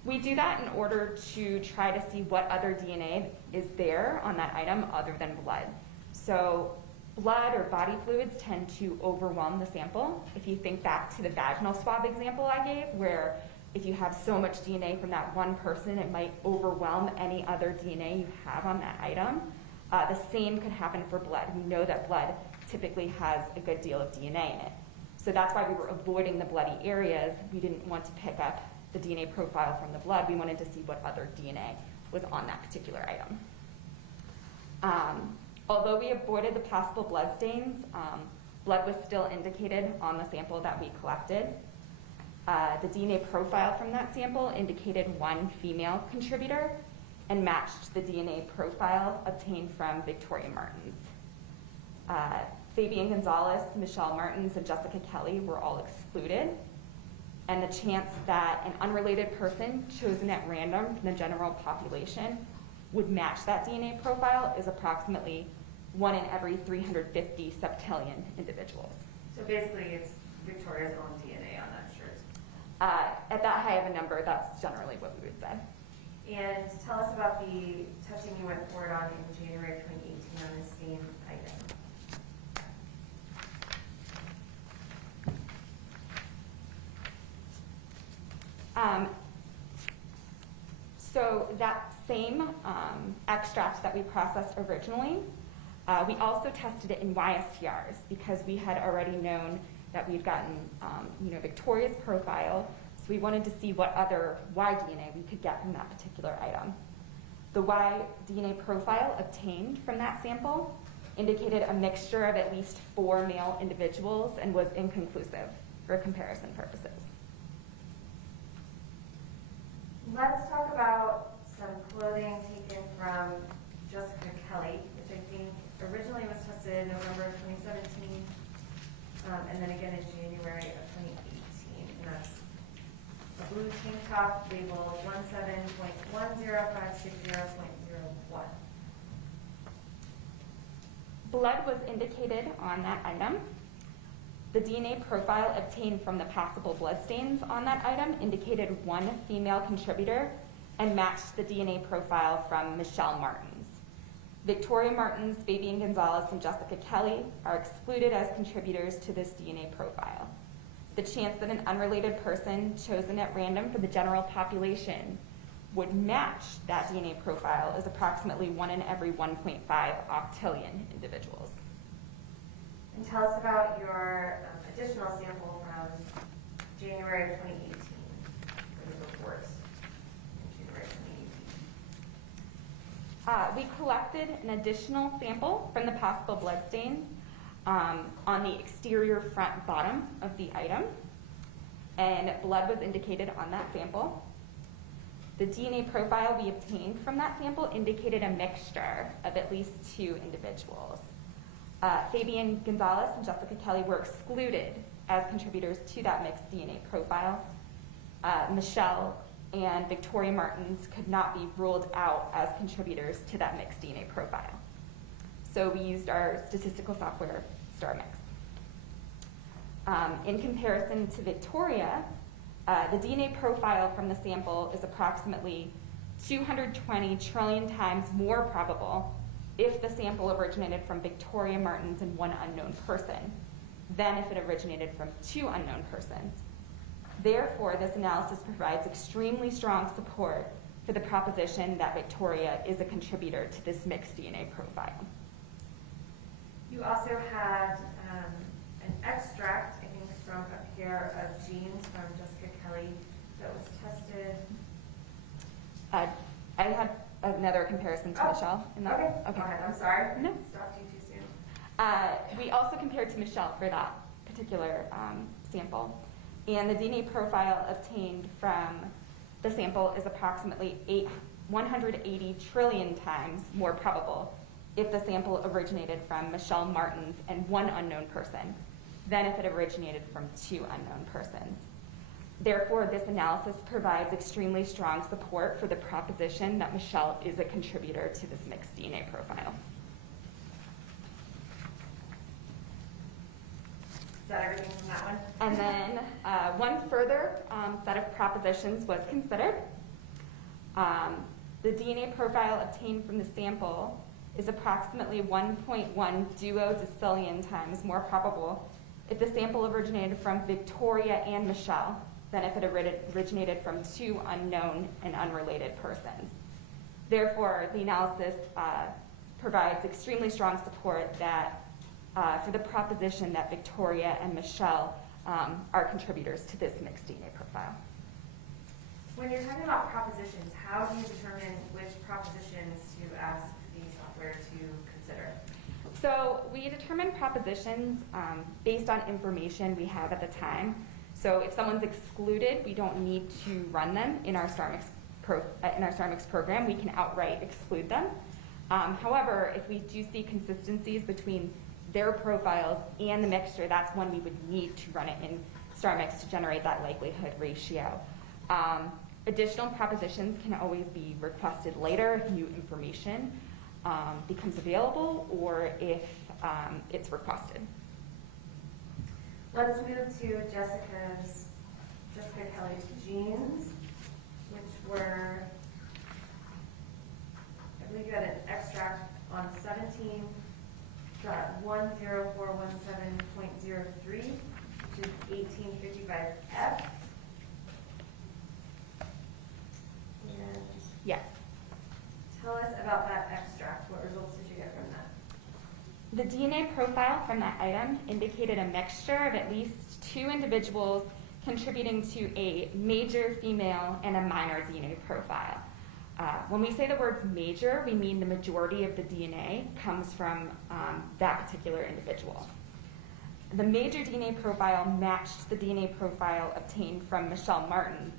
We do that in order to try to see what other DNA is there on that item other than blood. So blood or body fluids tend to overwhelm the sample. If you think back to the vaginal swab example I gave, where if you have so much DNA from that one person, it might overwhelm any other DNA you have on that item. The same could happen for blood. We know that blood typically has a good deal of DNA in it. So that's why we were avoiding the bloody areas. We didn't want to pick up the DNA profile from the blood. We wanted to see what other DNA was on that particular item. Although we avoided the possible blood stains, blood was still indicated on the sample that we collected. The DNA profile from that sample indicated 1 female contributor and matched the DNA profile obtained from Victoria Martens. Fabian Gonzales, Michelle Martens, and Jessica Kelly were all excluded, and the chance that an unrelated person chosen at random from the general population would match that DNA profile is approximately 1 in every 350 septillion individuals. So basically it's Victoria's own DNA on that shirt. At that high of a number, that's generally what we would say. And tell us about the testing you went forward on in January of 2018 on the same item. So that same extract that we processed originally, we also tested it in YSTRs because we had already known that we'd gotten Victoria's profile, so we wanted to see what other Y DNA we could get from that particular item. The Y DNA profile obtained from that sample indicated a mixture of at least 4 male individuals and was inconclusive for comparison purposes. Let's talk about some clothing taken from Jessica Kelly, which I think originally was tested in November of 2017, and then again in January of 2018. And that's a blue tank top labeled 17.10560.01. Blood was indicated on that item. The DNA profile obtained from the possible bloodstains on that item indicated 1 female contributor and matched the DNA profile from Michelle Martens. Victoria Martens, Fabian Gonzales, and Jessica Kelly are excluded as contributors to this DNA profile. The chance that an unrelated person chosen at random for the general population would match that DNA profile is approximately 1 in every 1.5 octillion individuals. And tell us about your additional sample from January of 2018 for the reports in January of We collected an additional sample from the possible blood stains on the exterior front bottom of the item, and blood was indicated on that sample. The DNA profile we obtained from that sample indicated a mixture of at least 2 individuals. Fabian Gonzales and Jessica Kelly were excluded as contributors to that mixed DNA profile. Michelle and Victoria Martens could not be ruled out as contributors to that mixed DNA profile. So we used our statistical software, Starmix. In comparison to Victoria, the DNA profile from the sample is approximately 220 trillion times more probable if the sample originated from Victoria Martens and 1 unknown person than if it originated from 2 unknown persons. Therefore, this analysis provides extremely strong support for the proposition that Victoria is a contributor to this mixed DNA profile. You also had an extract, I think, from a pair of genes from Jessica Kelly that was tested. I had another comparison to Michelle. In that. Okay, go ahead. I'm sorry. No. Stopped you too soon. We also compared to Michelle for that particular sample. And the DNA profile obtained from the sample is approximately 180 trillion times more probable if the sample originated from Michelle Martens and 1 unknown person than if it originated from 2 unknown persons. Therefore, this analysis provides extremely strong support for the proposition that Michelle is a contributor to this mixed DNA profile. Is that everything from that one? And then one further set of propositions was considered. The DNA profile obtained from the sample is approximately 1.1 duodecillion times more probable if the sample originated from Victoria and Michelle than if it originated from 2 unknown and unrelated persons. Therefore, the analysis provides extremely strong support that for the proposition that Victoria and Michelle are contributors to this mixed DNA profile. When you're talking about propositions, how do you determine which propositions to ask the software to consider? So we determine propositions based on information we have at the time. So if someone's excluded, we don't need to run them in our Starmix program. We can outright exclude them. However, if we do see consistencies between their profiles and the mixture, that's when we would need to run it in Starmix to generate that likelihood ratio. Additional propositions can always be requested later if new information becomes available or if it's requested. Let's move to Jessica Kelly's genes, which were, I believe you had an extract on 17.10417.03, which is 1855F. And Yes. tell us about that extract. What results did you get from that? The DNA profile from that item indicated a mixture of at least 2 individuals contributing to a major female and a minor DNA profile. When we say the words major, we mean the majority of the DNA comes from that particular individual. The major DNA profile matched the DNA profile obtained from Michelle Martens,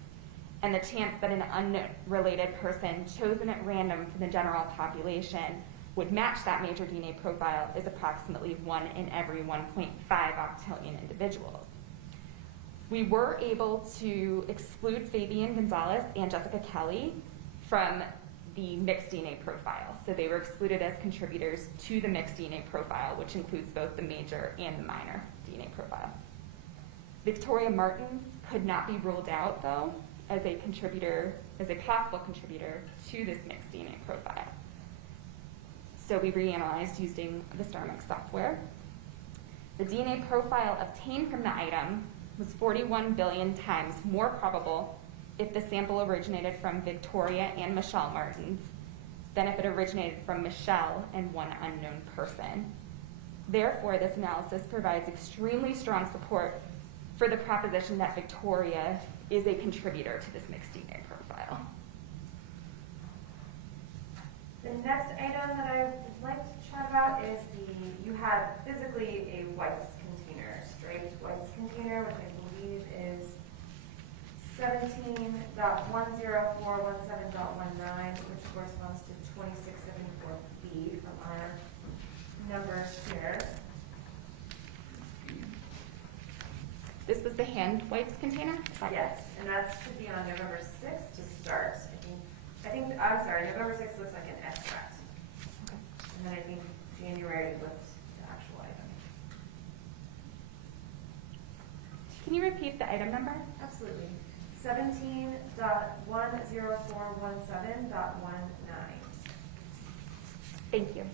and the chance that an unrelated person chosen at random from the general population would match that major DNA profile is approximately 1 in every 1.5 octillion individuals. We were able to exclude Fabian Gonzales and Jessica Kelly from the mixed DNA profile. So they were excluded as contributors to the mixed DNA profile, which includes both the major and the minor DNA profile. Victoria Martens could not be ruled out, though, as a possible contributor to this mixed DNA profile. So we reanalyzed using the Starmix software. The DNA profile obtained from the item was 41 billion times more probable if the sample originated from Victoria and Michelle Martens than if it originated from Michelle and 1 unknown person. Therefore, this analysis provides extremely strong support for the proposition that Victoria is a contributor to this mixed DNA profile. The next item that I would like to chat about is you had physically a wipes container, striped wipes container, which I believe is 17.10417.19, which corresponds to 2674B from our numbers here. This was the hand wipes container? Yes, and that should be on November 6th to start. I'm sorry, November 6th looks like an extract. Okay. And then I think January looks the actual item. Can you repeat the item number? Absolutely. 17.10417.19. Thank you.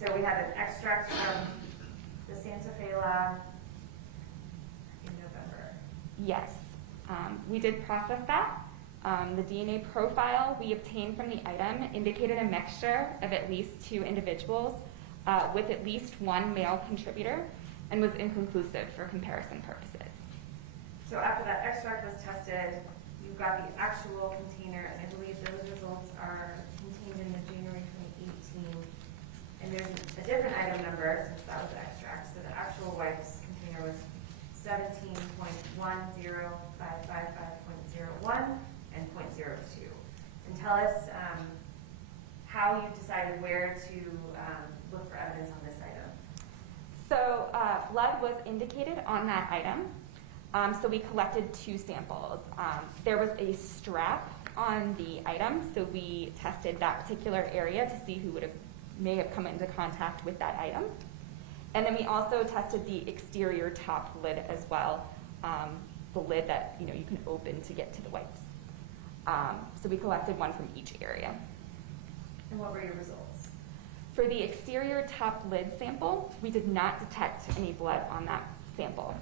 So we had an extract from the Santa Fe lab in November. Yes, we did process that. The DNA profile we obtained from the item indicated a mixture of at least 2 individuals with at least 1 male contributor and was inconclusive for comparison purposes. So after that extract was tested, you've got the actual container, and I believe those results are contained in the January 2018. And there's a different item number since that was the extract. So the actual wipes container was 17.10555.01 and 0.02. And tell us how you decided where to look for evidence on this item. So blood was indicated on that item. So we collected 2 samples. There was a strap on the item, so we tested that particular area to see who may have come into contact with that item. And then we also tested the exterior top lid as well, the lid that you can open to get to the wipes. So we collected 1 from each area. And what were your results? For the exterior top lid sample, we did not detect any blood on that sample.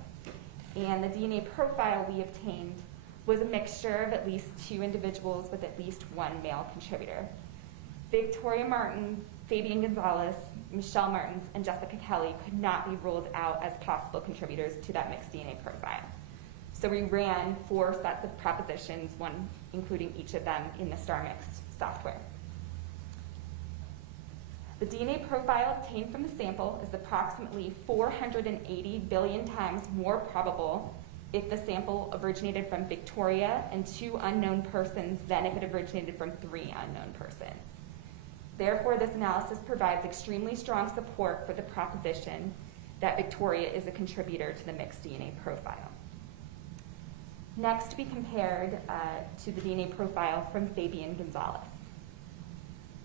And the DNA profile we obtained was a mixture of at least 2 individuals with at least 1 male contributor. Victoria Martens, Fabian Gonzales, Michelle Martens, and Jessica Kelly could not be ruled out as possible contributors to that mixed DNA profile. So we ran 4 sets of propositions, 1 including each of them in the Starmix software. The DNA profile obtained from the sample is approximately 480 billion times more probable if the sample originated from Victoria and 2 unknown persons than if it originated from 3 unknown persons. Therefore, this analysis provides extremely strong support for the proposition that Victoria is a contributor to the mixed DNA profile. Next, we compared to the DNA profile from Fabian Gonzales.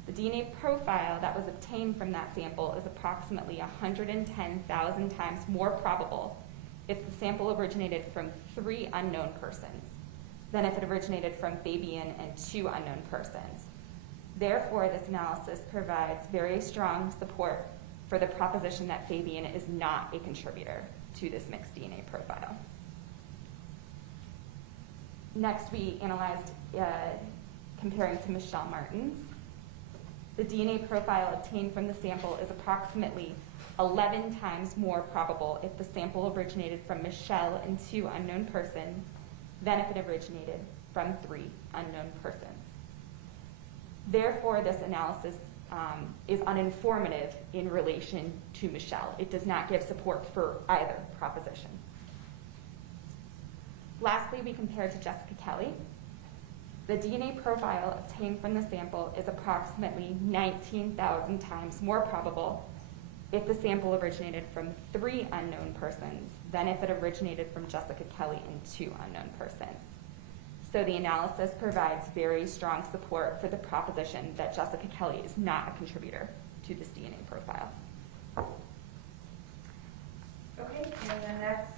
The DNA profile that was obtained from that sample is approximately 110,000 times more probable if the sample originated from 3 unknown persons than if it originated from Fabian and 2 unknown persons. Therefore, this analysis provides very strong support for the proposition that Fabian is not a contributor to this mixed DNA profile. Next, we analyzed comparing to Michelle Martens. The DNA profile obtained from the sample is approximately 11 times more probable if the sample originated from Michelle and 2 unknown persons than if it originated from 3 unknown persons. Therefore, this analysis is uninformative in relation to Michelle. It does not give support for either proposition. Lastly, we compared to Jessica Kelly. The DNA profile obtained from the sample is approximately 19,000 times more probable if the sample originated from 3 unknown persons than if it originated from Jessica Kelly and 2 unknown persons. So the analysis provides very strong support for the proposition that Jessica Kelly is not a contributor to this DNA profile. Okay, and then next,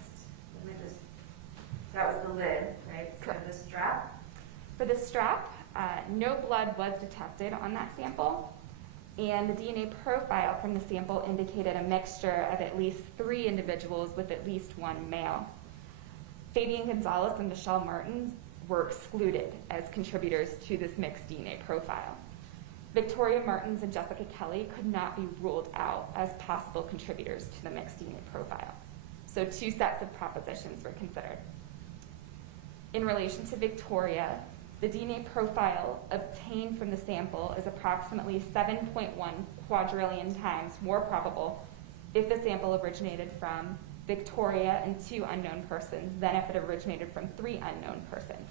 that was the lid, right? So Correct. the strap. For the strap, no blood was detected on that sample, and the DNA profile from the sample indicated a mixture of at least 3 individuals with at least 1 male. Fabian Gonzales and Michelle Martens were excluded as contributors to this mixed DNA profile. Victoria Martens and Jessica Kelly could not be ruled out as possible contributors to the mixed DNA profile. So 2 sets of propositions were considered. In relation to Victoria, The DNA profile obtained from the sample is approximately 7.1 quadrillion times more probable if the sample originated from Victoria and 2 unknown persons than if it originated from 3 unknown persons.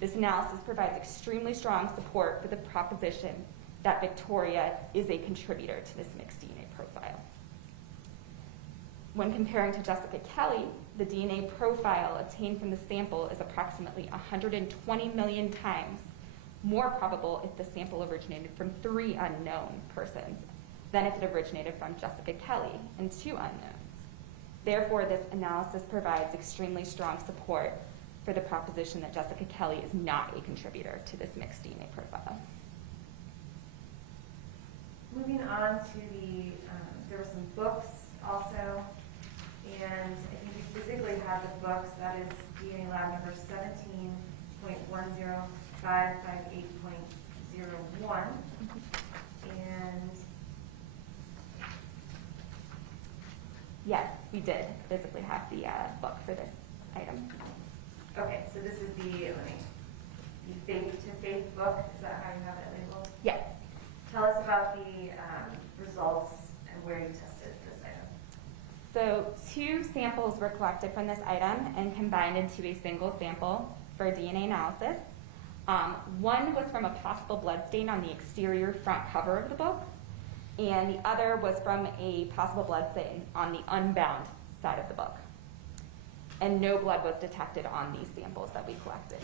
This analysis provides extremely strong support for the proposition that Victoria is a contributor to this mixed DNA profile. When comparing to Jessica Kelly, the DNA profile obtained from the sample is approximately 120 million times more probable if the sample originated from 3 unknown persons than if it originated from Jessica Kelly and 2 unknowns. Therefore, this analysis provides extremely strong support for the proposition that Jessica Kelly is not a contributor to this mixed DNA profile. Moving on to there were some books also, and I think we physically have the books. That is DNA lab number 17.10558.01, and Yes, we did physically have the book for this item. okay, so this is the faith-to-faith book. Is that how you have it labeled? Yes. Tell us about the results and where you tested this item. So 2 samples were collected from this item and combined into a single sample for DNA analysis. One was from a possible blood stain on the exterior front cover of the book, and the other was from a possible blood stain on the unbound side of the book. And no blood was detected on these samples that we collected.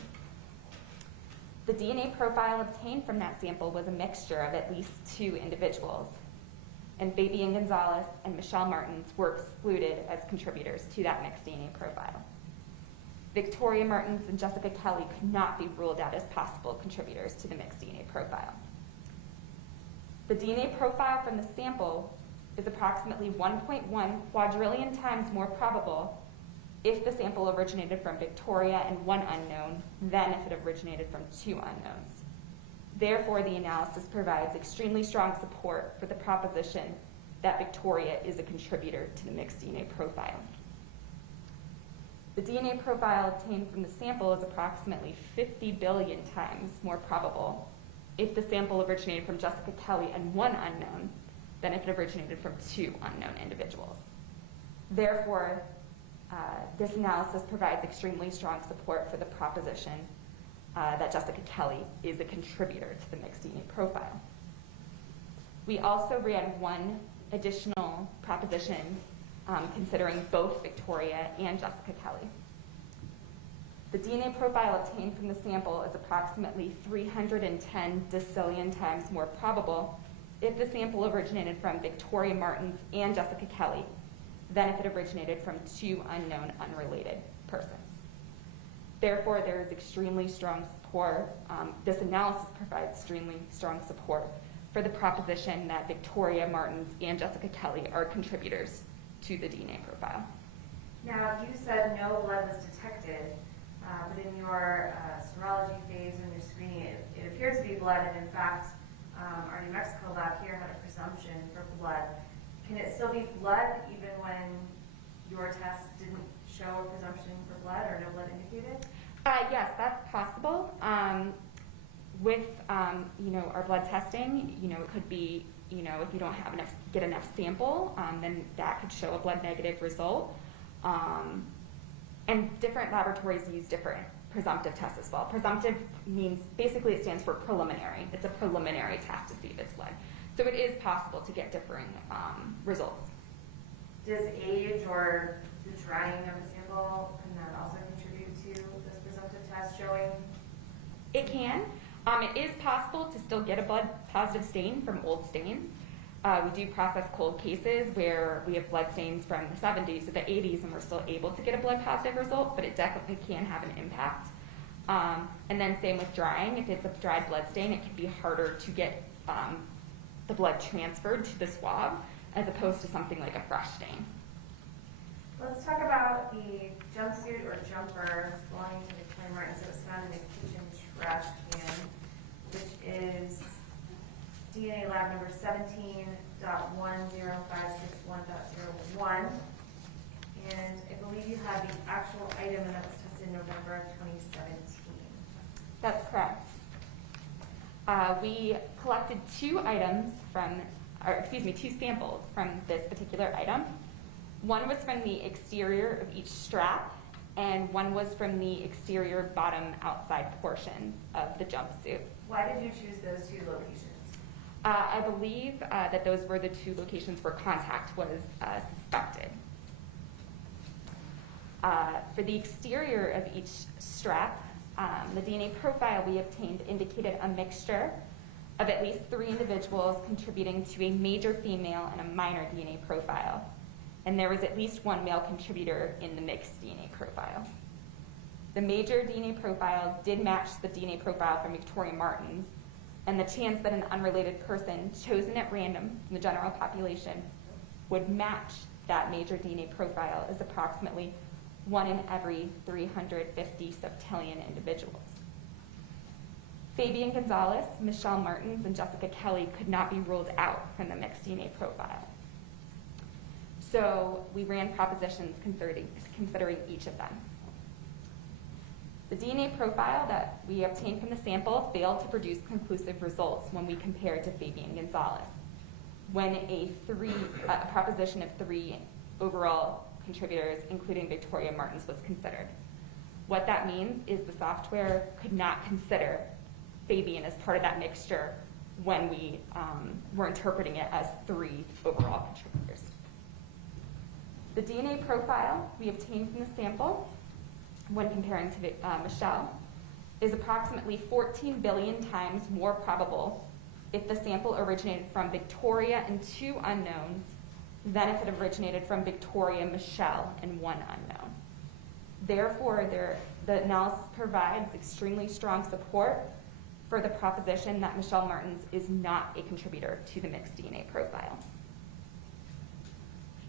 The DNA profile obtained from that sample was a mixture of at least 2 individuals, and Fabian Gonzales and Michelle Martens were excluded as contributors to that mixed DNA profile. Victoria Martens and Jessica Kelly could not be ruled out as possible contributors to the mixed DNA profile. The DNA profile from the sample is approximately 1.1 quadrillion times more probable if the sample originated from Victoria and 1 unknown than if it originated from 2 unknowns. Therefore, the analysis provides extremely strong support for the proposition that Victoria is a contributor to the mixed DNA profile. The DNA profile obtained from the sample is approximately 50 billion times more probable if the sample originated from Jessica Kelly and 1 unknown than if it originated from 2 unknown individuals. Therefore, this analysis provides extremely strong support for the proposition that Jessica Kelly is a contributor to the mixed DNA profile. We also ran one additional proposition considering both Victoria and Jessica Kelly. The DNA profile obtained from the sample is approximately 310 decillion times more probable if the sample originated from Victoria Martens and Jessica Kelly than if it originated from 2 unknown unrelated persons. Therefore, there is extremely strong support. This analysis provides extremely strong support for the proposition that Victoria Martens and Jessica Kelly are contributors to the DNA profile. Now, you said no blood was detected, but in your serology phase and your screening, it appears to be blood, and in fact, our New Mexico lab here had a presumption for blood. Can it still be blood even when your test didn't show a presumption for blood or no blood indicated? Yes, that's possible. With our blood testing, it could be, if you don't have get enough sample, then that could show a blood negative result. And different laboratories use different presumptive tests as well. Presumptive means, basically it stands for preliminary. It's a preliminary test to see if it's blood. So it is possible to get differing results. Does age or the drying of the sample, can that also contribute to this presumptive test showing? It can. It is possible to still get a blood positive stain from old stains. We do process cold cases where we have blood stains from the 70s or the 80s and we're still able to get a blood positive result, but it definitely can have an impact. And then same with drying. If it's a dried blood stain, it can be harder to get the blood transferred to the swab as opposed to something like a fresh stain. Let's talk about the jumpsuit or jumper belonging to Victoria Martens that was found in the kitchen trash can, which is DNA lab number 17.10561.01. And I believe you had the actual item, and that was tested in November of 2017. That's correct. We collected two samples from this particular item. One was from the exterior of each strap, and one was from the exterior bottom outside portion of the jumpsuit. Why did you choose those two locations? I believe that those were the two locations where contact was suspected. For the exterior of each strap, the DNA profile we obtained indicated a mixture of at least 3 individuals contributing to a major female and a minor DNA profile. And there was at least 1 male contributor in the mixed DNA profile. The major DNA profile did match the DNA profile from Victoria Martens, and the chance that an unrelated person chosen at random from the general population would match that major DNA profile is approximately 1 in every 350 septillion individuals. Fabian Gonzales, Michelle Martens, and Jessica Kelly could not be ruled out from the mixed DNA profile. So we ran propositions considering each of them. The DNA profile that we obtained from the sample failed to produce conclusive results when we compared to Fabian Gonzales, when a proposition of 3 overall contributors, including Victoria Martens, was considered. What that means is the software could not consider Fabian as part of that mixture when we were interpreting it as 3 overall contributors. The DNA profile we obtained from the sample, when comparing to Michelle, is approximately 14 billion times more probable if the sample originated from Victoria and 2 unknowns than if it originated from Victoria, Michelle, and 1 unknown. Therefore, the analysis provides extremely strong support for the proposition that Michelle Martens is not a contributor to the mixed DNA profile.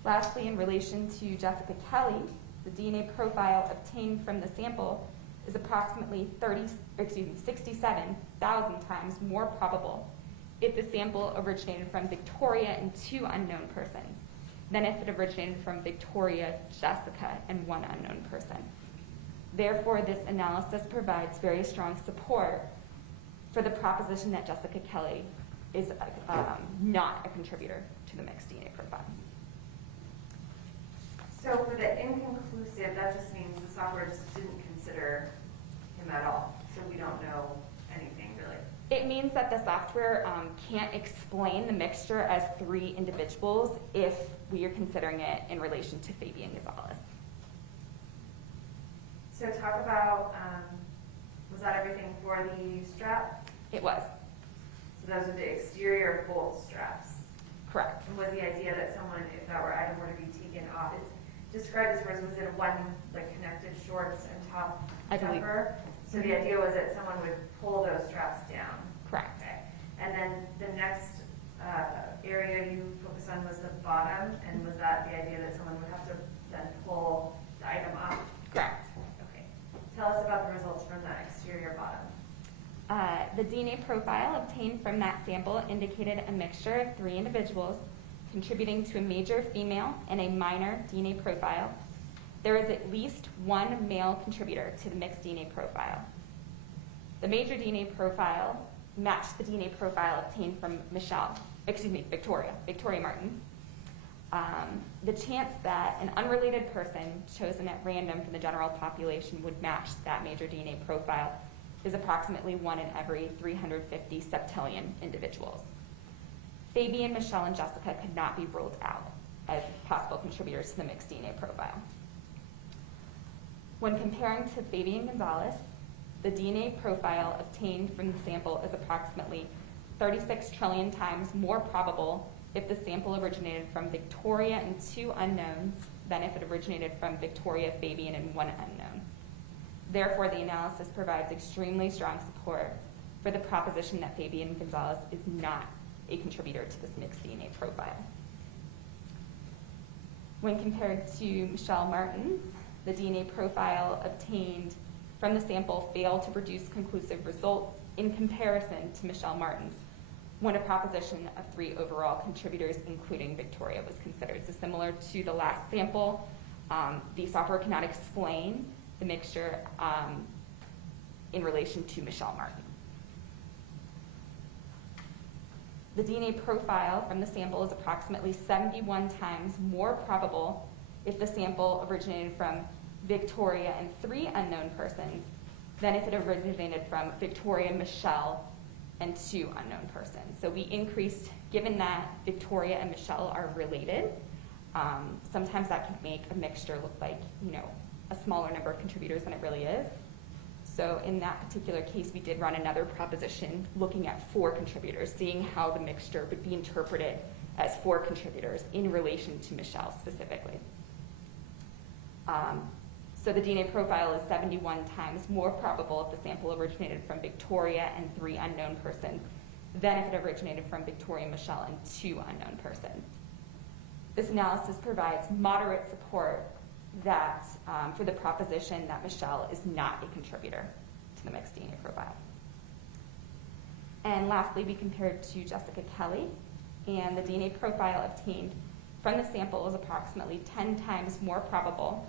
Lastly, in relation to Jessica Kelly, the DNA profile obtained from the sample is approximately 67,000 times more probable if the sample originated from Victoria and 2 unknown persons than if it originated from Victoria, Jessica, and 1 unknown person. Therefore, this analysis provides very strong support for the proposition that Jessica Kelly is not a contributor to the mixed DNA profile. So for the inconclusive, that just means the software just didn't consider him at all. So we don't know anything really. It means that the software can't explain the mixture as 3 individuals if we are considering it in relation to Fabian Gonzales. So talk about, was that everything for the strap? It was. So those are the exterior bolt straps. Correct. And was the idea that someone, if that item were to be taken off, it's described as was it one like connected shorts and top I believe. jumper? So the idea was that someone would pull those straps down. Correct. Okay. And then the next area you focused on was the bottom, and was that the idea that someone would have to then pull the item up? Correct. Okay. Tell us about the results from that exterior bottom. The DNA profile obtained from that sample indicated a mixture of 3 individuals contributing to a major female and a minor DNA profile. There is at least 1 male contributor to the mixed DNA profile. The major DNA profile matched the DNA profile obtained from Victoria Martens. The chance that an unrelated person chosen at random from the general population would match that major DNA profile is approximately 1 in every 350 septillion individuals. Fabian, Michelle, and Jessica could not be ruled out as possible contributors to the mixed DNA profile. When comparing to Fabian Gonzales, the DNA profile obtained from the sample is approximately 36 trillion times more probable if the sample originated from Victoria and 2 unknowns than if it originated from Victoria, Fabian, and 1 unknown. Therefore, the analysis provides extremely strong support for the proposition that Fabian Gonzales is not a contributor to this mixed DNA profile. When compared to Michelle Martens, the DNA profile obtained from the sample failed to produce conclusive results in comparison to Michelle Martens when a proposition of 3 overall contributors, including Victoria, was considered. So similar to the last sample, the software cannot explain the mixture in relation to Michelle Martens. The DNA profile from the sample is approximately 71 times more probable if the sample originated from Victoria and 3 unknown persons than if it originated from Victoria, Michelle, and 2 unknown persons. So we increased, given that Victoria and Michelle are related, sometimes that can make a mixture look like, a smaller number of contributors than it really is. So in that particular case, we did run another proposition looking at 4 contributors, seeing how the mixture would be interpreted as 4 contributors in relation to Michelle specifically. So the DNA profile is 71 times more probable if the sample originated from Victoria and 3 unknown persons than if it originated from Victoria, Michelle, and 2 unknown persons. This analysis provides moderate support that for the proposition that Michelle is not a contributor to the mixed DNA profile. And lastly, we compared to Jessica Kelly, and the DNA profile obtained from the sample was approximately 10 times more probable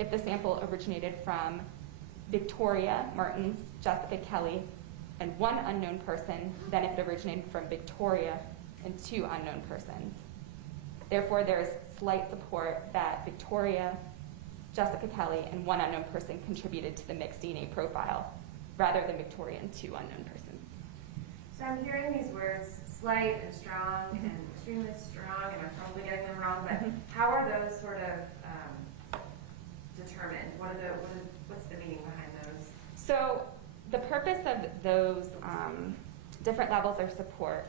if the sample originated from Victoria Martens, Jessica Kelly, and 1 unknown person than if it originated from Victoria and 2 unknown persons. Therefore, there is slight support that Victoria, Jessica Kelly, and 1 unknown person contributed to the mixed DNA profile, rather than Victoria and 2 unknown persons. So I'm hearing these words, slight and strong and extremely strong, and I'm probably getting them wrong, but how are those sort of determined? What's the meaning behind those? So the purpose of those different levels of support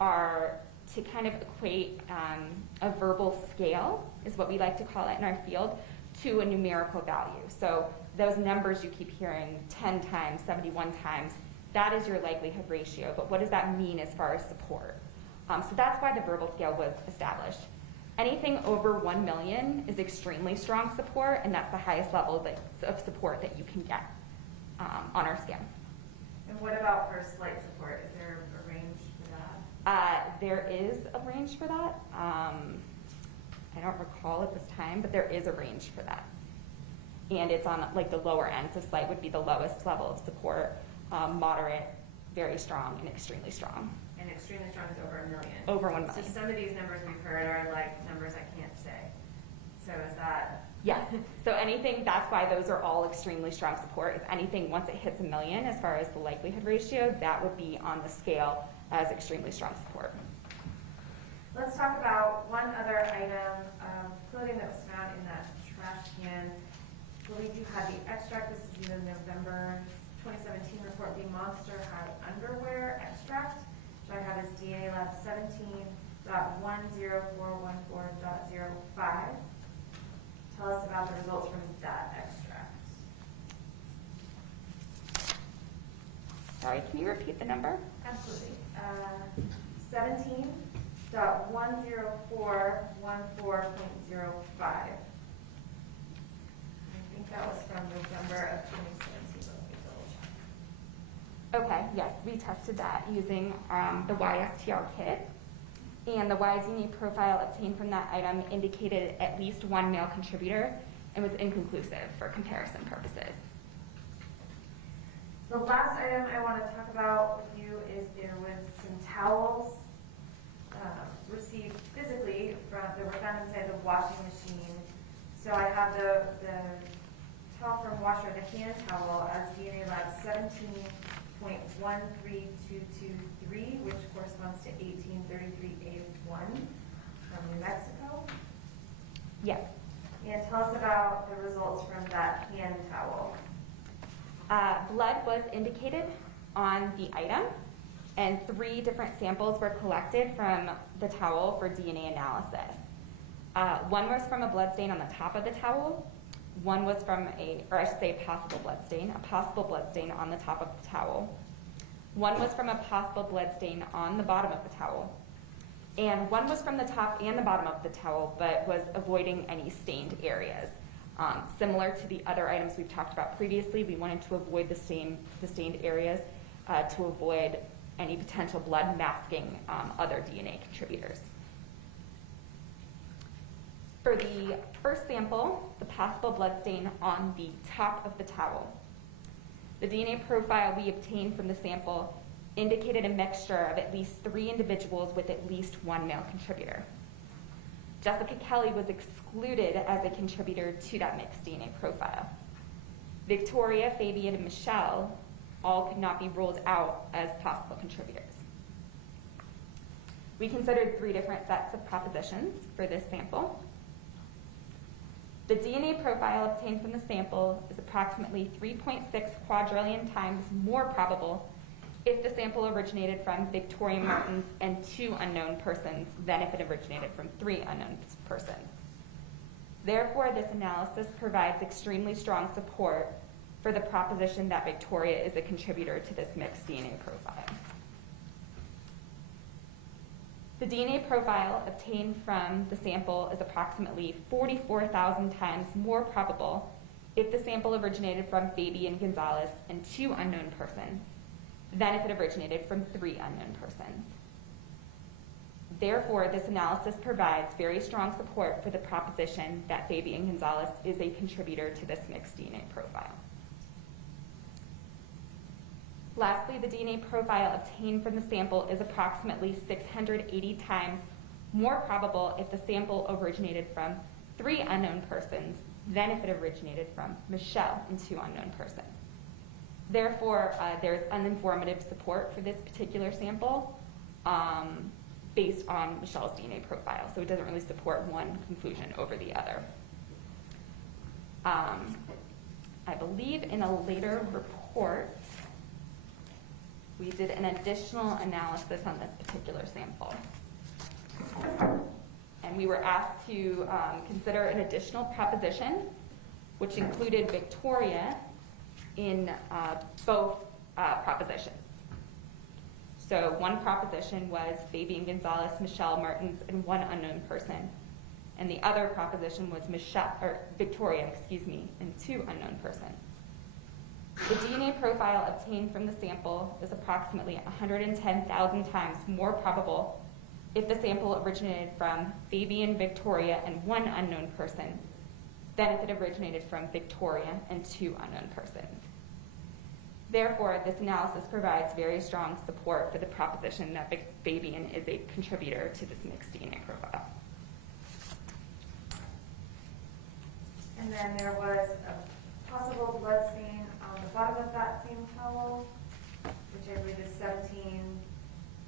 are to kind of equate a verbal scale, is what we like to call it in our field, to a numerical value. So those numbers you keep hearing, 10 times, 71 times, that is your likelihood ratio. But what does that mean as far as support? So that's why the verbal scale was established. Anything over 1 million is extremely strong support, and that's the highest level of support that you can get on our scale. And what about for slight support? Is there a range for that? There is a range for that. I don't recall at this time, but there is a range for that. And it's on like the lower end, so slight would be the lowest level of support, moderate, very strong, and extremely strong. And extremely strong is over 1 million. Over 1 million. So some of these numbers we've heard are like numbers I can't say. So is that? Yes. So anything, that's why those are all extremely strong support. If anything, once it hits 1 million, as far as the likelihood ratio, that would be on the scale as extremely strong support. Let's talk about one other item of clothing that was found in that trash can. I believe you had the extract. This is the November 2017 report, the Monster High underwear extract, which I have as DNA lab 17.10414.05. Tell us about the results from that extract. Sorry, can you repeat the number? Absolutely. 17.10414.05. I think that was from November of 2017. Okay, yes, we tested that using the YSTR kit. And the Y-DNA profile obtained from that item indicated at least 1 male contributor and was inconclusive for comparison purposes. The last item I want to talk about with you is there was some towels received physically that were found inside the washing machine. So I have the towel from washer, the hand towel, as DNA lab 17.13223, which corresponds to 1833A1 from New Mexico. Yes. And tell us about the results from that hand towel. Blood was indicated on the item, and 3 different samples were collected from the towel for DNA analysis. One was from a blood stain on the top of the towel. One was from a possible blood stain on the top of the towel. One was from a possible blood stain on the bottom of the towel. And one was from the top and the bottom of the towel, but was avoiding any stained areas. Similar to the other items we've talked about previously, we wanted to avoid the stained areas to avoid any potential blood masking other DNA contributors. For the first sample, the possible blood stain on the top of the towel, the DNA profile we obtained from the sample indicated a mixture of at least 3 individuals with at least 1 male contributor. Jessica Kelly was excluded as a contributor to that mixed DNA profile. Victoria, Fabian, and Michelle all could not be ruled out as possible contributors. We considered 3 different sets of propositions for this sample. The DNA profile obtained from the sample is approximately 3.6 quadrillion times more probable if the sample originated from Victoria Martens and 2 unknown persons than if it originated from 3 unknown persons. Therefore, this analysis provides extremely strong support for the proposition that Victoria is a contributor to this mixed DNA profile. The DNA profile obtained from the sample is approximately 44,000 times more probable if the sample originated from Fabian Gonzales and 2 unknown persons than if it originated from 3 unknown persons. Therefore, this analysis provides very strong support for the proposition that Fabian Gonzales is a contributor to this mixed DNA profile. Lastly, the DNA profile obtained from the sample is approximately 680 times more probable if the sample originated from 3 unknown persons than if it originated from Michelle and 2 unknown persons. Therefore, there's uninformative support for this particular sample based on Michelle's DNA profile, so it doesn't really support one conclusion over the other. I believe in a later report, we did an additional analysis on this particular sample. And we were asked to consider an additional proposition, which included Victoria in both propositions. So one proposition was Fabian Gonzales, Michelle Martens, and 1 unknown person. And the other proposition was Victoria, and 2 unknown persons. The DNA profile obtained from the sample is approximately 110,000 times more probable if the sample originated from Fabian, Victoria, and 1 unknown person than if it originated from Victoria and 2 unknown persons. Therefore, this analysis provides very strong support for the proposition that Fabian is a contributor to this mixed DNA profile. And then there was a possible blood stain on the bottom of that same towel, which I believe is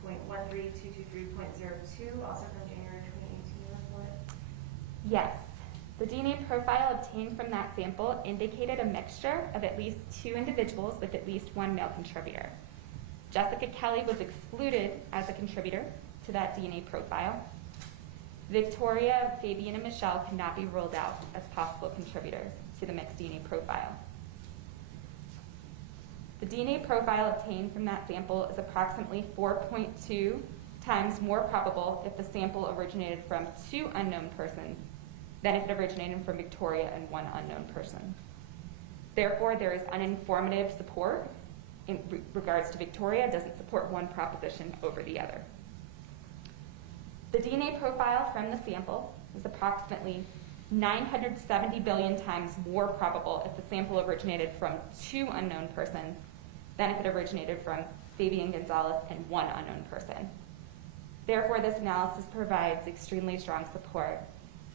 17.13223.02, also from January 2018 report. Yes. The DNA profile obtained from that sample indicated a mixture of at least 2 individuals with at least 1 male contributor. Jessica Kelly was excluded as a contributor to that DNA profile. Victoria, Fabian, and Michelle cannot be ruled out as possible contributors to the mixed DNA profile. The DNA profile obtained from that sample is approximately 4.2 times more probable if the sample originated from 2 unknown persons than if it originated from Victoria and 1 unknown person. Therefore, there is uninformative support in regards to Victoria. It doesn't support one proposition over the other. The DNA profile from the sample is approximately 970 billion times more probable if the sample originated from 2 unknown persons than if it originated from Fabian Gonzales and 1 unknown person. Therefore, this analysis provides extremely strong support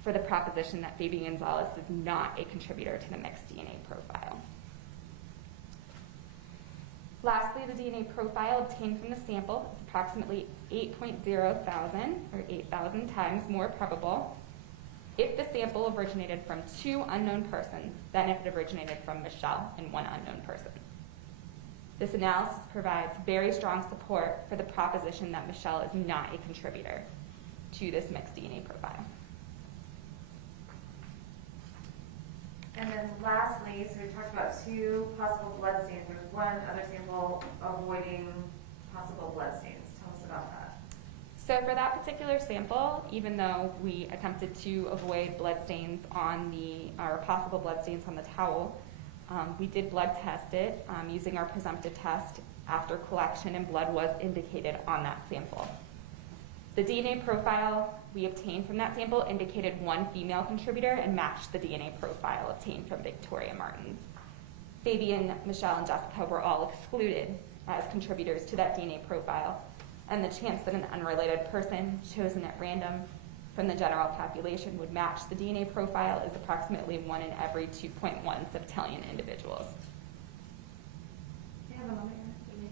for the proposition that Fabian Gonzales is not a contributor to the mixed DNA profile. Lastly, the DNA profile obtained from the sample is approximately 8,000 times more probable if the sample originated from 2 unknown persons than if it originated from Michelle and 1 unknown person. This analysis provides very strong support for the proposition that Michelle is not a contributor to this mixed DNA profile. And then lastly, so we talked about 2 possible blood stains. There's 1 other sample avoiding possible blood stains. Tell us about that. So for that particular sample, even though we attempted to avoid blood stains on or possible blood stains on the towel, we did blood test it using our presumptive test after collection, and blood was indicated on that sample. The DNA profile we obtained from that sample indicated 1 female contributor and matched the DNA profile obtained from Victoria Martens. Fabian, Michelle, and Jessica were all excluded as contributors to that DNA profile, and the chance that an unrelated person chosen at random from the general population would match the DNA profile is approximately 1 in every 2.1 septillion individuals. I have a moment here.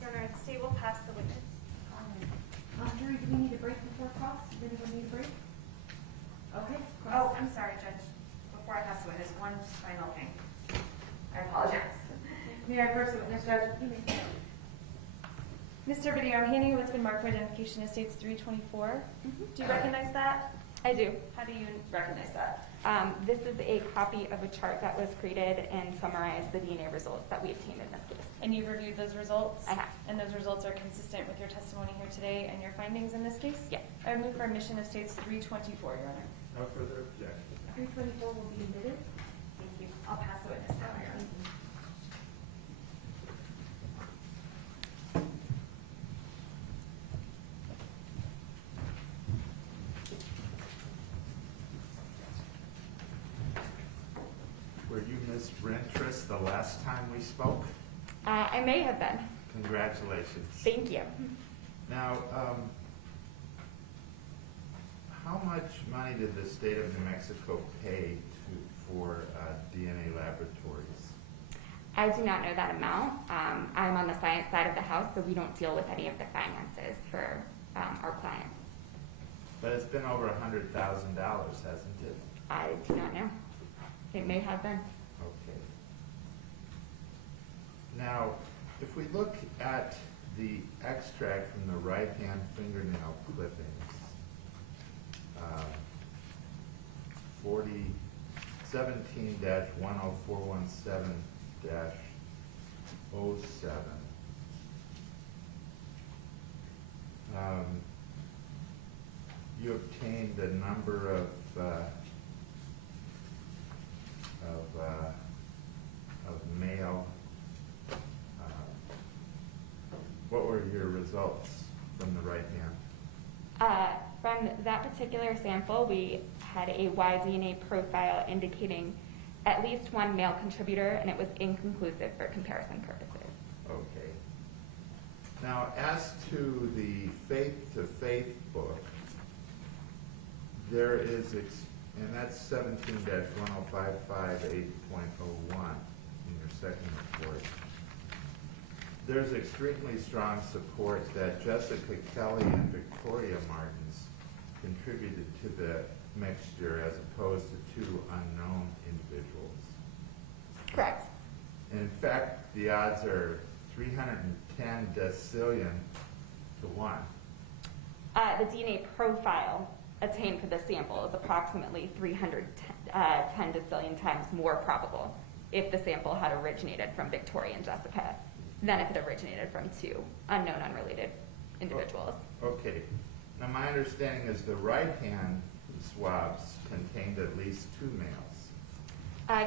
Your Honor, the state will pass the witness. Jury, do we need a break before cross? Does anyone need a break? Okay. Oh, I'm sorry, Judge. Before I pass the witness, one just final thing. I apologize. May I approach the witness, Judge? Mr. Video, I'm handing you what's been marked for identification as states 324. Do you recognize that? I do. How do you recognize that? This is a copy of a chart that was created and summarized the DNA results that we obtained in this case. And you've reviewed those results? I have. And those results are consistent with your testimony here today and your findings in this case? Yes. I would move for admission of states 324, Your Honor. No further objection. 324 will be admitted. Thank you. I'll pass the witness now, Your Honor. Were you Ms. Rentress the last time we spoke? I may have been. Congratulations. Thank you. Now, how much money did the state of New Mexico pay for DNA laboratories? I do not know that amount. I'm on the science side of the house, so we don't deal with any of the finances for our clients. But it's been over $100,000, hasn't it? I do not know. It may have been. Okay. Now, if we look at the extract from the right-hand fingernail clippings, 17-10417-07, you obtained a number of male. What were your results from the right hand? From that particular sample, we had a Y-DNA profile indicating at least one male contributor, and it was inconclusive for comparison purposes. Okay. Now, as to the faith-to-faith book, there is, and that's 17-10558.01 in your second report. There's extremely strong support that Jessica Kelly and Victoria Martens contributed to the mixture as opposed to two unknown individuals. Correct. And in fact, the odds are 310 decillion to 1. The DNA profile obtained for the sample is approximately 310 decillion times more probable if the sample had originated from Victoria and Jessica than if it originated from two unknown, unrelated individuals. Okay. Now, my understanding is the right-hand swabs contained at least 2 males.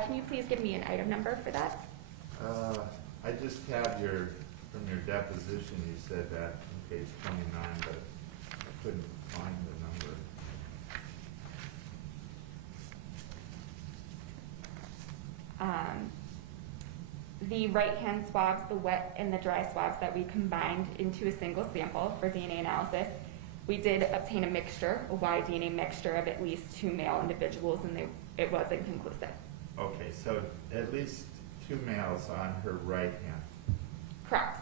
Can you please give me an item number for that? I just have from your deposition, you said that on page 29, but I couldn't find the number. The right-hand swabs, the wet and the dry swabs that we combined into a single sample for DNA analysis, we did obtain a mixture, a Y-DNA mixture of at least 2 male individuals, and it was inconclusive. Okay, so at least 2 males on her right hand. Correct.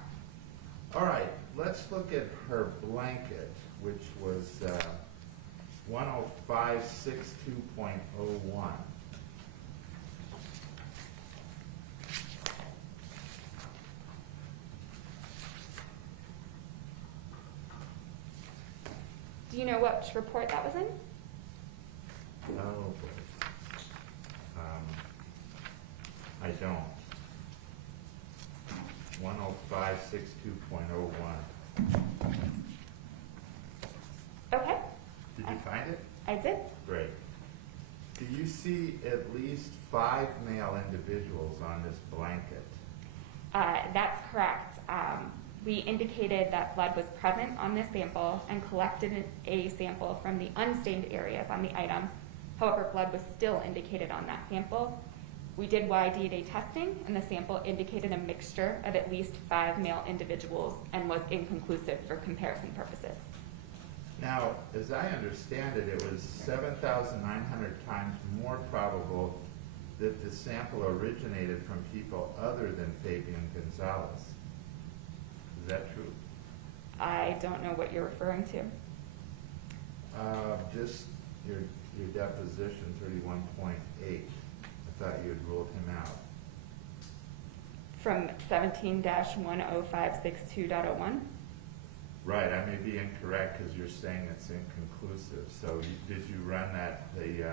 All right, let's look at her blanket, which was 10562.01. Do you know which report that was in? Oh, boy. I don't. 10562.01. Okay. Did you find it? I did. Great. Do you see at least 5 male individuals on this blanket? That's correct. We indicated that blood was present on this sample and collected a sample from the unstained areas on the item. However, blood was still indicated on that sample. We did Y-DNA testing, and the sample indicated a mixture of at least 5 male individuals and was inconclusive for comparison purposes. Now, as I understand it, it was 7,900 times more probable that the sample originated from people other than Fabian Gonzales. Is that true? I don't know what you're referring to. Just your deposition 31.8. I thought you had ruled him out. From 17-10562.01? Right, I may be incorrect because you're saying it's inconclusive. So did you run the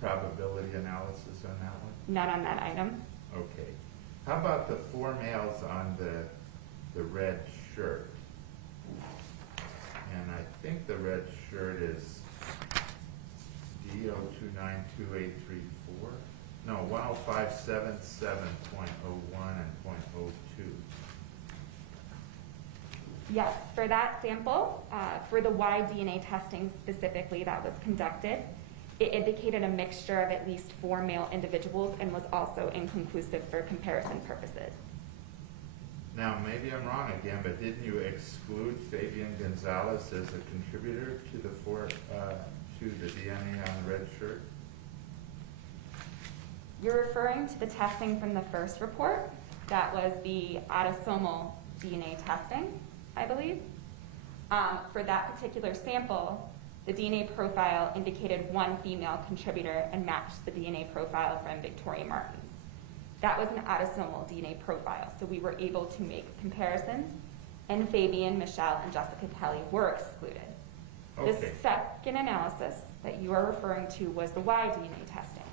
probability analysis on that one? Not on that item. Okay. How about the 4 males on the red shirt? And I think the red shirt is D0292834. No, 10577.01 and .02. Yes, for that sample, for the Y-DNA testing specifically that was conducted, it indicated a mixture of at least 4 male individuals and was also inconclusive for comparison purposes. Now, maybe I'm wrong again, but didn't you exclude Fabian Gonzales as a contributor to the DNA on the red shirt? You're referring to the testing from the first report. That was the autosomal DNA testing, I believe. For that particular sample, the DNA profile indicated 1 female contributor and matched the DNA profile from Victoria Martens. That was an autosomal DNA profile, so we were able to make comparisons, and Fabian, Michelle, and Jessica Kelly were excluded. Okay. The second analysis that you are referring to was the Y-DNA testing.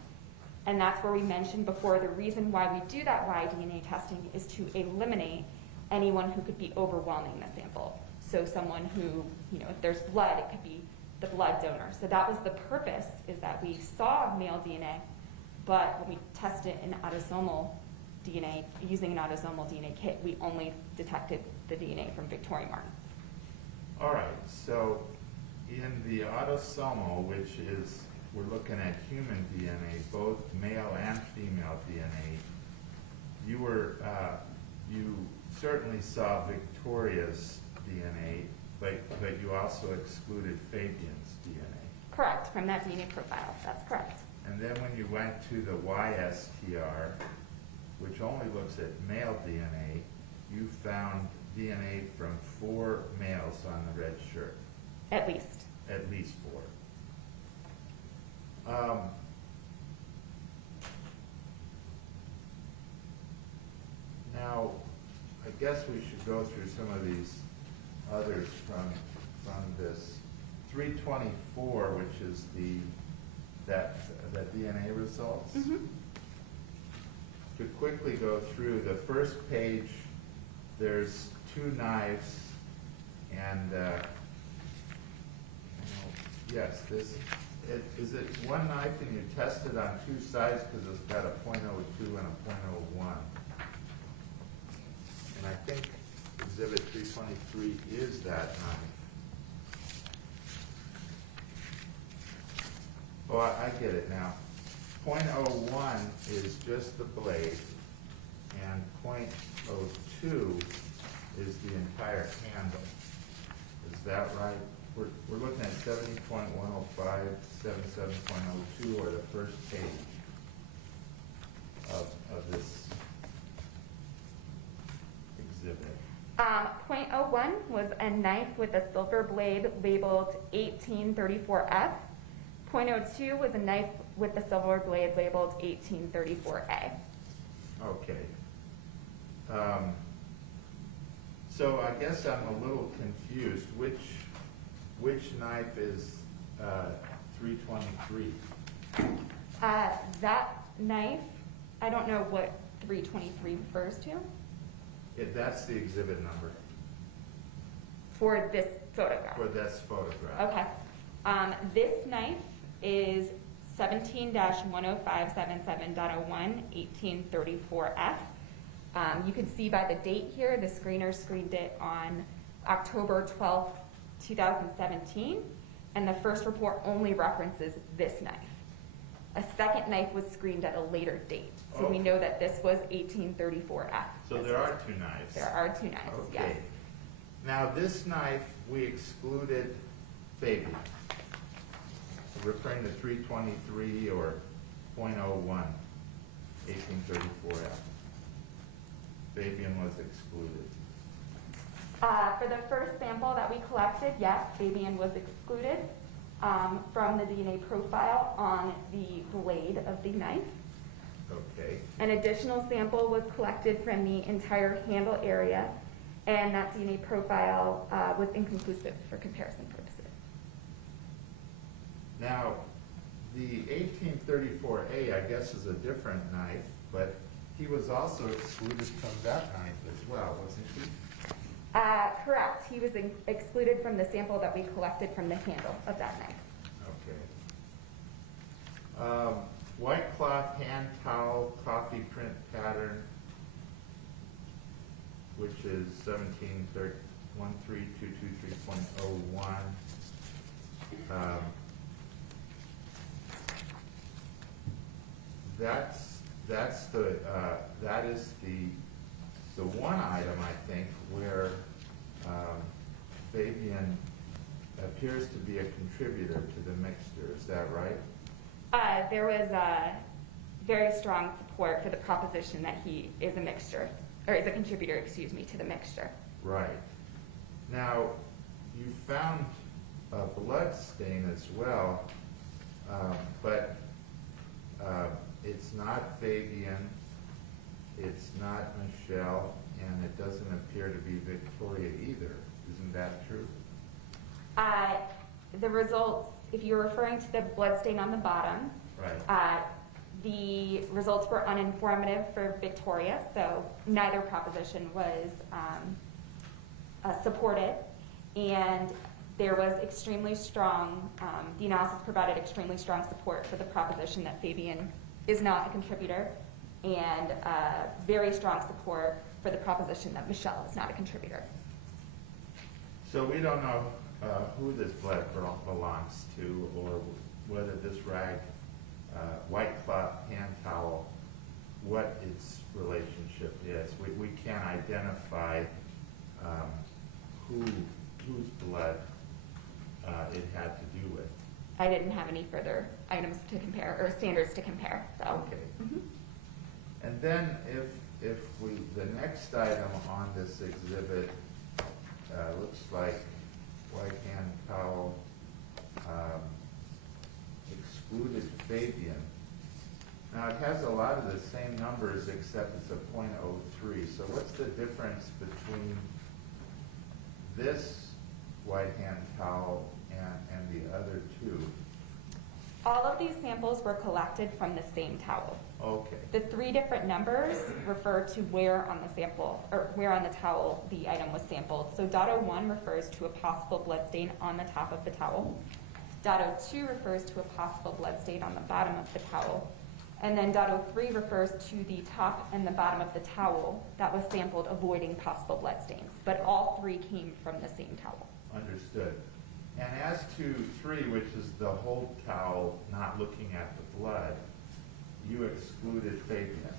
And that's where we mentioned before the reason why we do that Y-DNA testing is to eliminate anyone who could be overwhelming the sample. So someone who, if there's blood, it could be the blood donor. So that was the purpose, is that we saw male DNA, but when we tested in autosomal DNA, using an autosomal DNA kit, we only detected the DNA from Victoria Martens. All right, so in the autosomal, which is, we're looking at human DNA, both male and female DNA, you certainly saw Victoria's DNA, but you also excluded Fabian's DNA. Correct, from that DNA profile, that's correct. And then when you went to the YSTR, which only looks at male DNA, you found DNA from 4 males on the red shirt. At least. At least 4. Now, I guess we should go through some of these others from this 324, which is that DNA results. Mm-hmm. To quickly go through the first page, there's 2 knives, and yes, is it 1 knife and you test it on 2 sides because it's got a .02 and a .01. And I think Exhibit 323 is that knife. Oh, I get it now. .01 is just the blade, and .02 is the entire handle. Is that right? We're looking at 70.105, 77.02, or the first page of this exhibit. .01 was a knife with a silver blade labeled 1834F. .02 was a knife with the silver blade labeled 1834A. Okay. So I guess I'm a little confused. Which knife is 323? That knife, I don't know what 323 refers to That's the exhibit number for this photograph. for this photograph. Okay. This knife is 17-10577.01, 1834F. You can see by the date here, the screener screened it on October 12th, 2017, and the first report only references this knife. A second knife was screened at a later date, so we know that this was 1834F. So there are two knives. There are two knives, Okay. yes. Now, this knife, we excluded Fabian, referring to 323 or .01, 1834F. Fabian was excluded. For the first sample that we collected, yes, Fabian was excluded from the DNA profile on the blade of the knife. Okay. An additional sample was collected from the entire handle area, and that DNA profile was inconclusive for comparison purposes. Now, the 1834A, I guess, is a different knife, but he was also excluded from that knife as well, wasn't he? Correct. He was excluded from the sample that we collected from the handle of that knife. Okay. White cloth, hand towel, coffee print pattern, which is 13223.01. That is the one item, I think, where Fabian appears to be a contributor to the mixture. Is that right? There was very strong support for the proposition that he is a mixture, or is a contributor, excuse me, to the mixture. Right. Now, you found a blood stain as well, but it's not Fabian, it's not Michelle, and it doesn't appear to be Victoria either. Isn't that true? The results, if you're referring to the blood stain on the bottom, right. The results were uninformative for Victoria, so neither proposition was supported, and there was extremely strong, the analysis provided extremely strong support for the proposition that Fabian is not a contributor, and very strong support for the proposition that Michelle is not a contributor. So we don't know who this blood belongs to, or whether this rag, white cloth, hand towel, what its relationship is. We can't identify whose blood it had to do with. I didn't have any further items to compare, or standards to compare, so. Okay. Mm-hmm. And then if the next item on this exhibit looks like white hand towel, excluded Fabian. Now it has a lot of the same numbers except it's a .03. So what's the difference between this white hand towel and the other two? All of these samples were collected from the same towel. Okay. The three different numbers refer to where on the sample, or where on the towel the item was sampled. So .01 refers to a possible blood stain on the top of the towel. .02 refers to a possible blood stain on the bottom of the towel. And then .03 refers to the top and the bottom of the towel that was sampled, avoiding possible blood stains. But all three came from the same towel. Understood. And as to 3, which is the whole towel not looking at the blood, you excluded Fabian.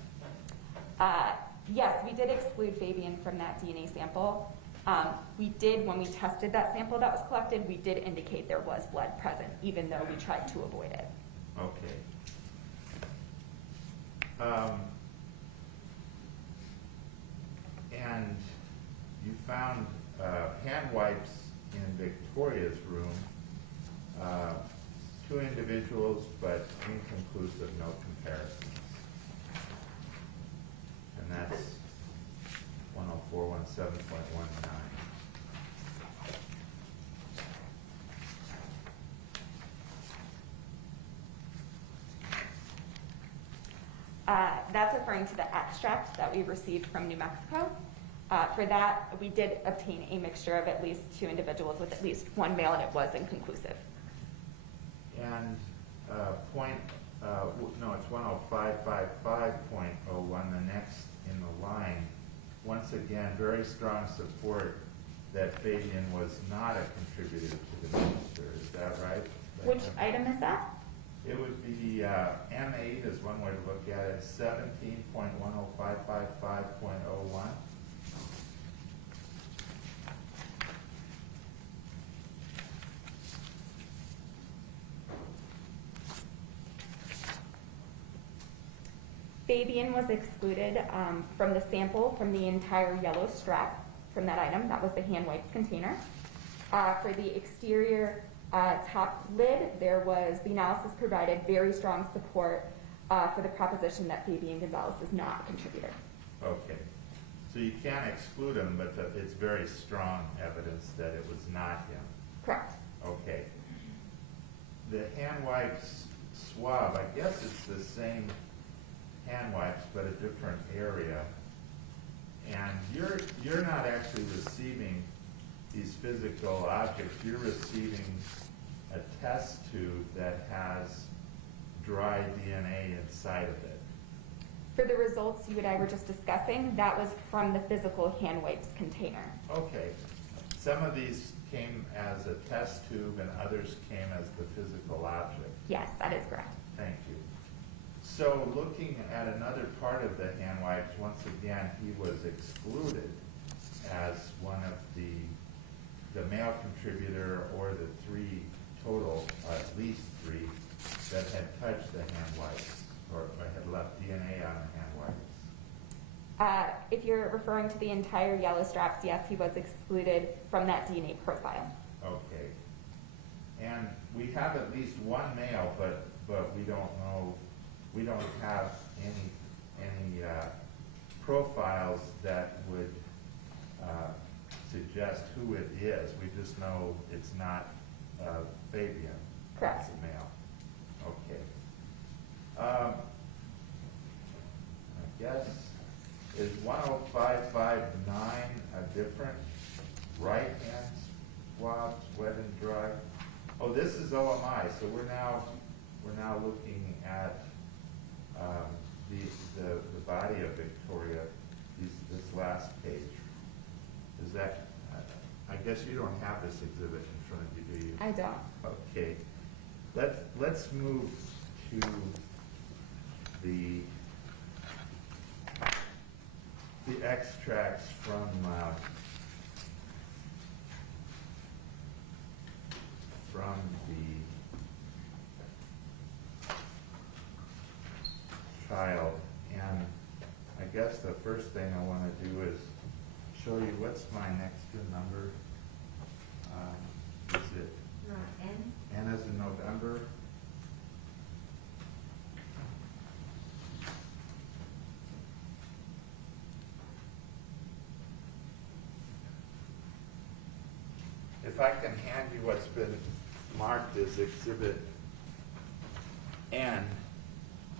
Yes, we did exclude Fabian from that DNA sample. We did, when we tested that sample that was collected, we did indicate there was blood present, even though we tried to avoid it. Okay. And you found hand wipes in Victoria's room, 2 individuals, but inconclusive, no comparisons. And that's 104.17.19. That's referring to the extract that we received from New Mexico. For that, we did obtain a mixture of at least 2 individuals with at least 1 male, and it was inconclusive. And it's 10555.01, the next in the line. Once again, very strong support that Fabian was not a contributor to the minister. Is that right? Which item is that? It would be M8 is one way to look at it, 17.10555.01. Fabian was excluded from the sample from the entire yellow strap from that item. That was the hand wipes container. For the exterior top lid, there was, the analysis provided very strong support for the proposition that Fabian Gonzales is not a contributor. Okay. So you can't exclude him, but it's very strong evidence that it was not him. Correct. Okay. The hand wipes swab, I guess it's the same hand wipes, but a different area. And you're not actually receiving these physical objects. You're receiving a test tube that has dry DNA inside of it. For the results you and I were just discussing, that was from the physical hand wipes container. Okay. Some of these came as a test tube and others came as the physical object. Yes, that is correct. Thank you. So looking at another part of the hand wipes, once again, he was excluded as one of the male contributor or the three total, at least three, that had touched the hand wipes or had left DNA on the hand wipes. If you're referring to the entire yellow straps, yes, he was excluded from that DNA profile. Okay. And we have at least one male, but we don't know, we don't have any profiles that would suggest who it is. We just know it's not Fabian. Correct. It's a male. Okay. I guess, is 10559 a different right-hand swabs, wet and dry? Oh, this is OMI, so we're now looking at the body of Victoria, this last page. Is that, I guess you don't have this exhibit in front of you, do you? I don't. Okay. Let's move to the extracts from the child. And I guess the first thing I want to do is show you what's my next number. Is it N? N as in November? If I can hand you what's been marked as Exhibit N,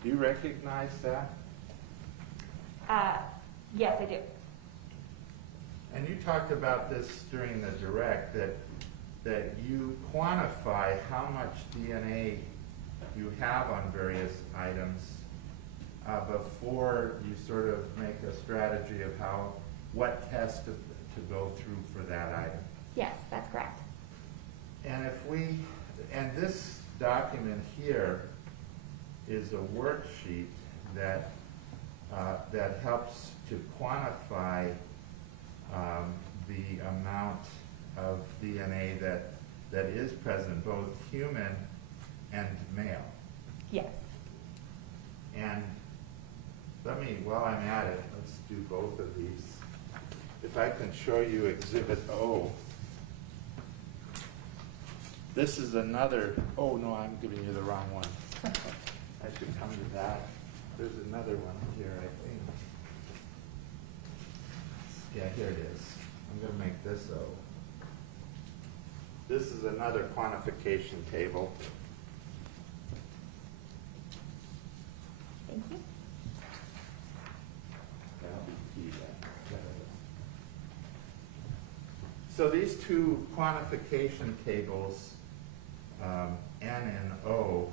do you recognize that? Yes, I do. And you talked about this during the direct, that you quantify how much DNA you have on various items before you sort of make a strategy of what test to go through for that item. Yes, that's correct. And and this document here is a worksheet that helps to quantify the amount of DNA that is present, both human and male. Yes. And while I'm at it, let's do both of these. If I can show you Exhibit O. This is another, oh no, I'm giving you the wrong one. I should come to that. There's another one here, I think. Yeah, here it is. I'm going to make this O. This is another quantification table. Thank you. That'll be key then. So these two quantification tables, N and O,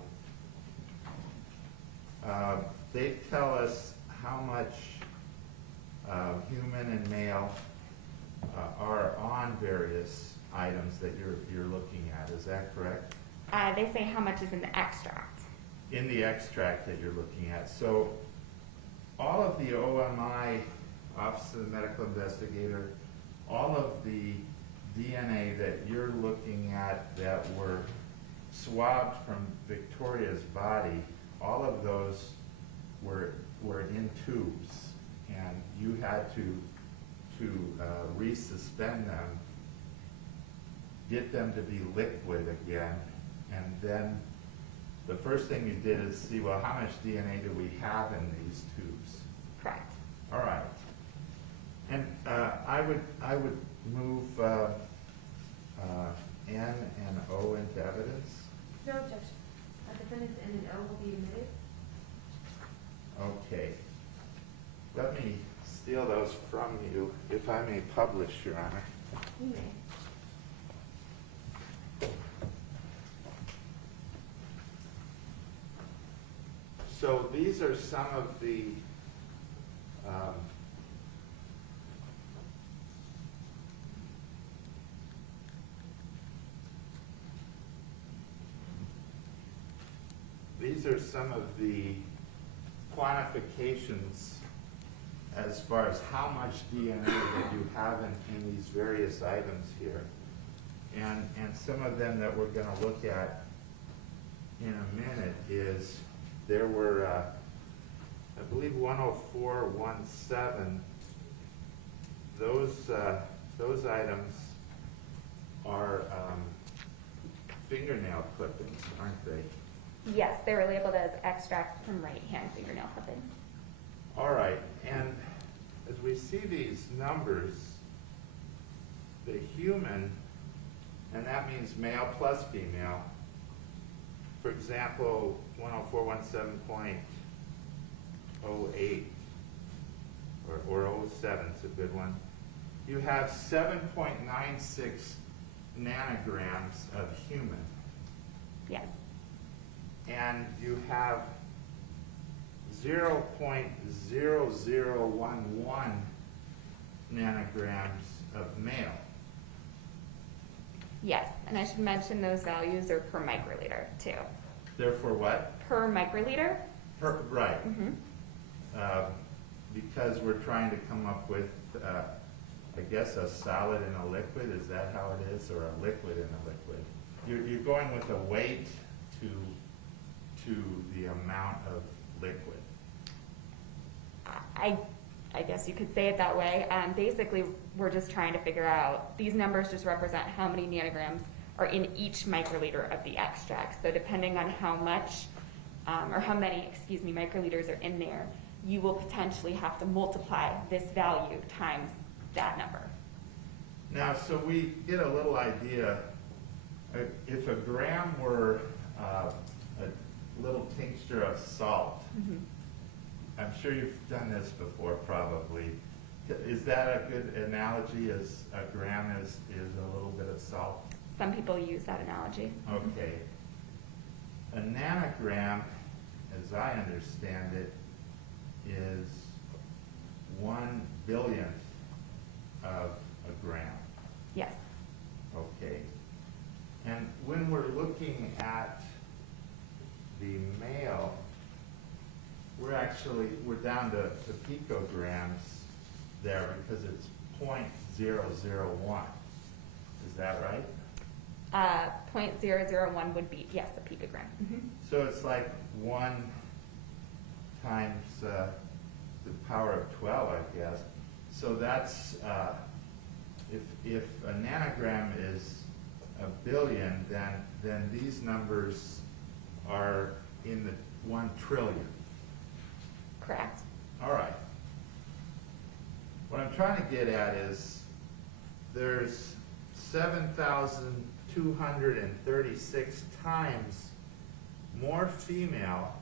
they tell us how much human and male are on various items that you're looking at. Is that correct? They say how much is in the extract. In the extract that you're looking at. So all of the OMI, Office of the Medical Investigator, all of the DNA that you're looking at that were swabbed from Victoria's body, all of those were in tubes, and you had to resuspend them, get them to be liquid again, and then the first thing you did is see, well, how much DNA do we have in these tubes? Correct. All right. And I would move N and O into evidence. No objection. Defendants N and O will be admitted. Okay. Let me steal those from you, if I may publish, Your Honor. You may. So these are some of the quantifications as far as how much DNA that you have in these various items here. And some of them that we're going to look at in a minute is there were, I believe, 10417. Those items are fingernail clippings, aren't they? Yes, they were labeled as extract from right hand fingernail clippings. All right, and as we see these numbers, the human, and that means male plus female, for example, 10417.08 or 07 is a good one. You have 7.96 nanograms of human. Yes. And you have 0.0011 nanograms of male. Yes, and I should mention those values are per microliter too. Therefore what? Per microliter? Right. Mm-hmm. Because we're trying to come up with, I guess, a solid and a liquid. Is that how it is? Or a liquid and a liquid? You're going with a weight to the amount of liquid. I guess you could say it that way. Basically, we're just trying to figure out, these numbers just represent how many nanograms are in each microliter of the extract. So depending on how much, or how many, microliters are in there, you will potentially have to multiply this value times that number. Now, so we get a little idea. If a gram were a little tincture of salt, Mm-hmm. I'm sure you've done this before probably. Is that a good analogy, as a gram is a little bit of salt? Some people use that analogy. Okay. A nanogram, as I understand it, is 1/billionth of a gram. Yes. Okay. And when we're looking at the male, we're down to picograms there because it's 0.001. Is that right? 0.001 would be, yes, a picogram. Mm-hmm. So it's like 1 times the power of 12, I guess. So that's, if a nanogram is a billion, then these numbers are in the 1 trillion. Correct. All right. What I'm trying to get at is there's 7,236 times more female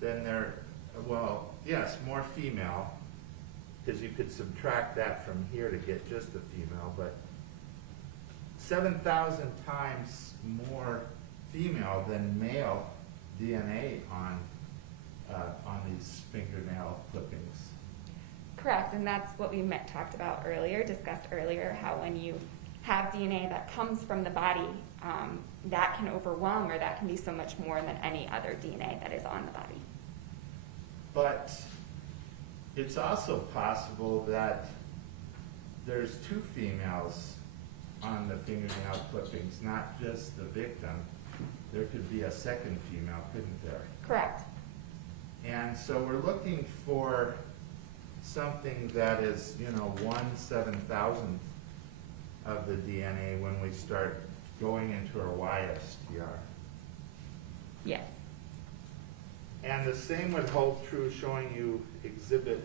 than there, well, yes, more female, because you could subtract that from here to get just the female, but 7,000 times more female than male DNA on on these fingernail clippings. Correct, and that's what we talked about earlier, discussed earlier, how when you have DNA that comes from the body, that can overwhelm, or that can be so much more than any other DNA that is on the body. But it's also possible that there's two females on the fingernail clippings, not just the victim. There could be a second female, couldn't there? Correct. And so we're looking for something that is, 1/7,000th of the DNA when we start going into our YSTR. Yes. And the same would hold true showing you Exhibit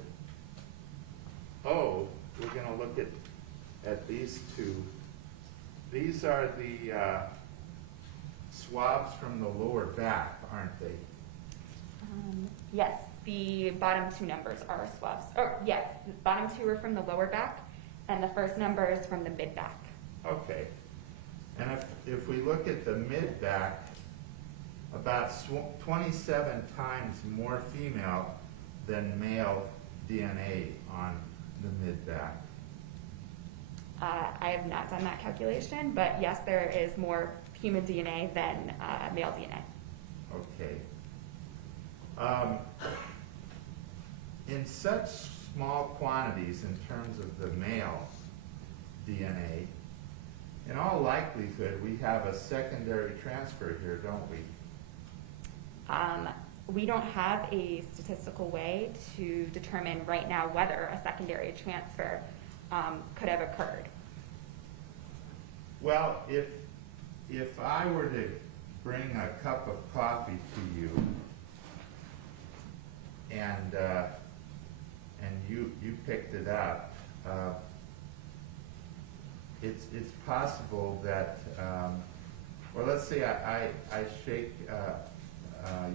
O. We're going to look at these two. These are the swabs from the lower back, aren't they? Yes, the bottom two numbers are swabs. Oh, yes, the bottom two are from the lower back, and the first number is from the mid back. Okay. And if we look at the mid back, about 27 times more female than male DNA on the mid back. I have not done that calculation, but yes, there is more human DNA than male DNA. Okay. In such small quantities in terms of the male DNA, in all likelihood, we have a secondary transfer here, don't we? We don't have a statistical way to determine right now whether a secondary transfer could have occurred. Well, if I were to bring a cup of coffee to you, and you picked it up, it's possible that, or let's say I shake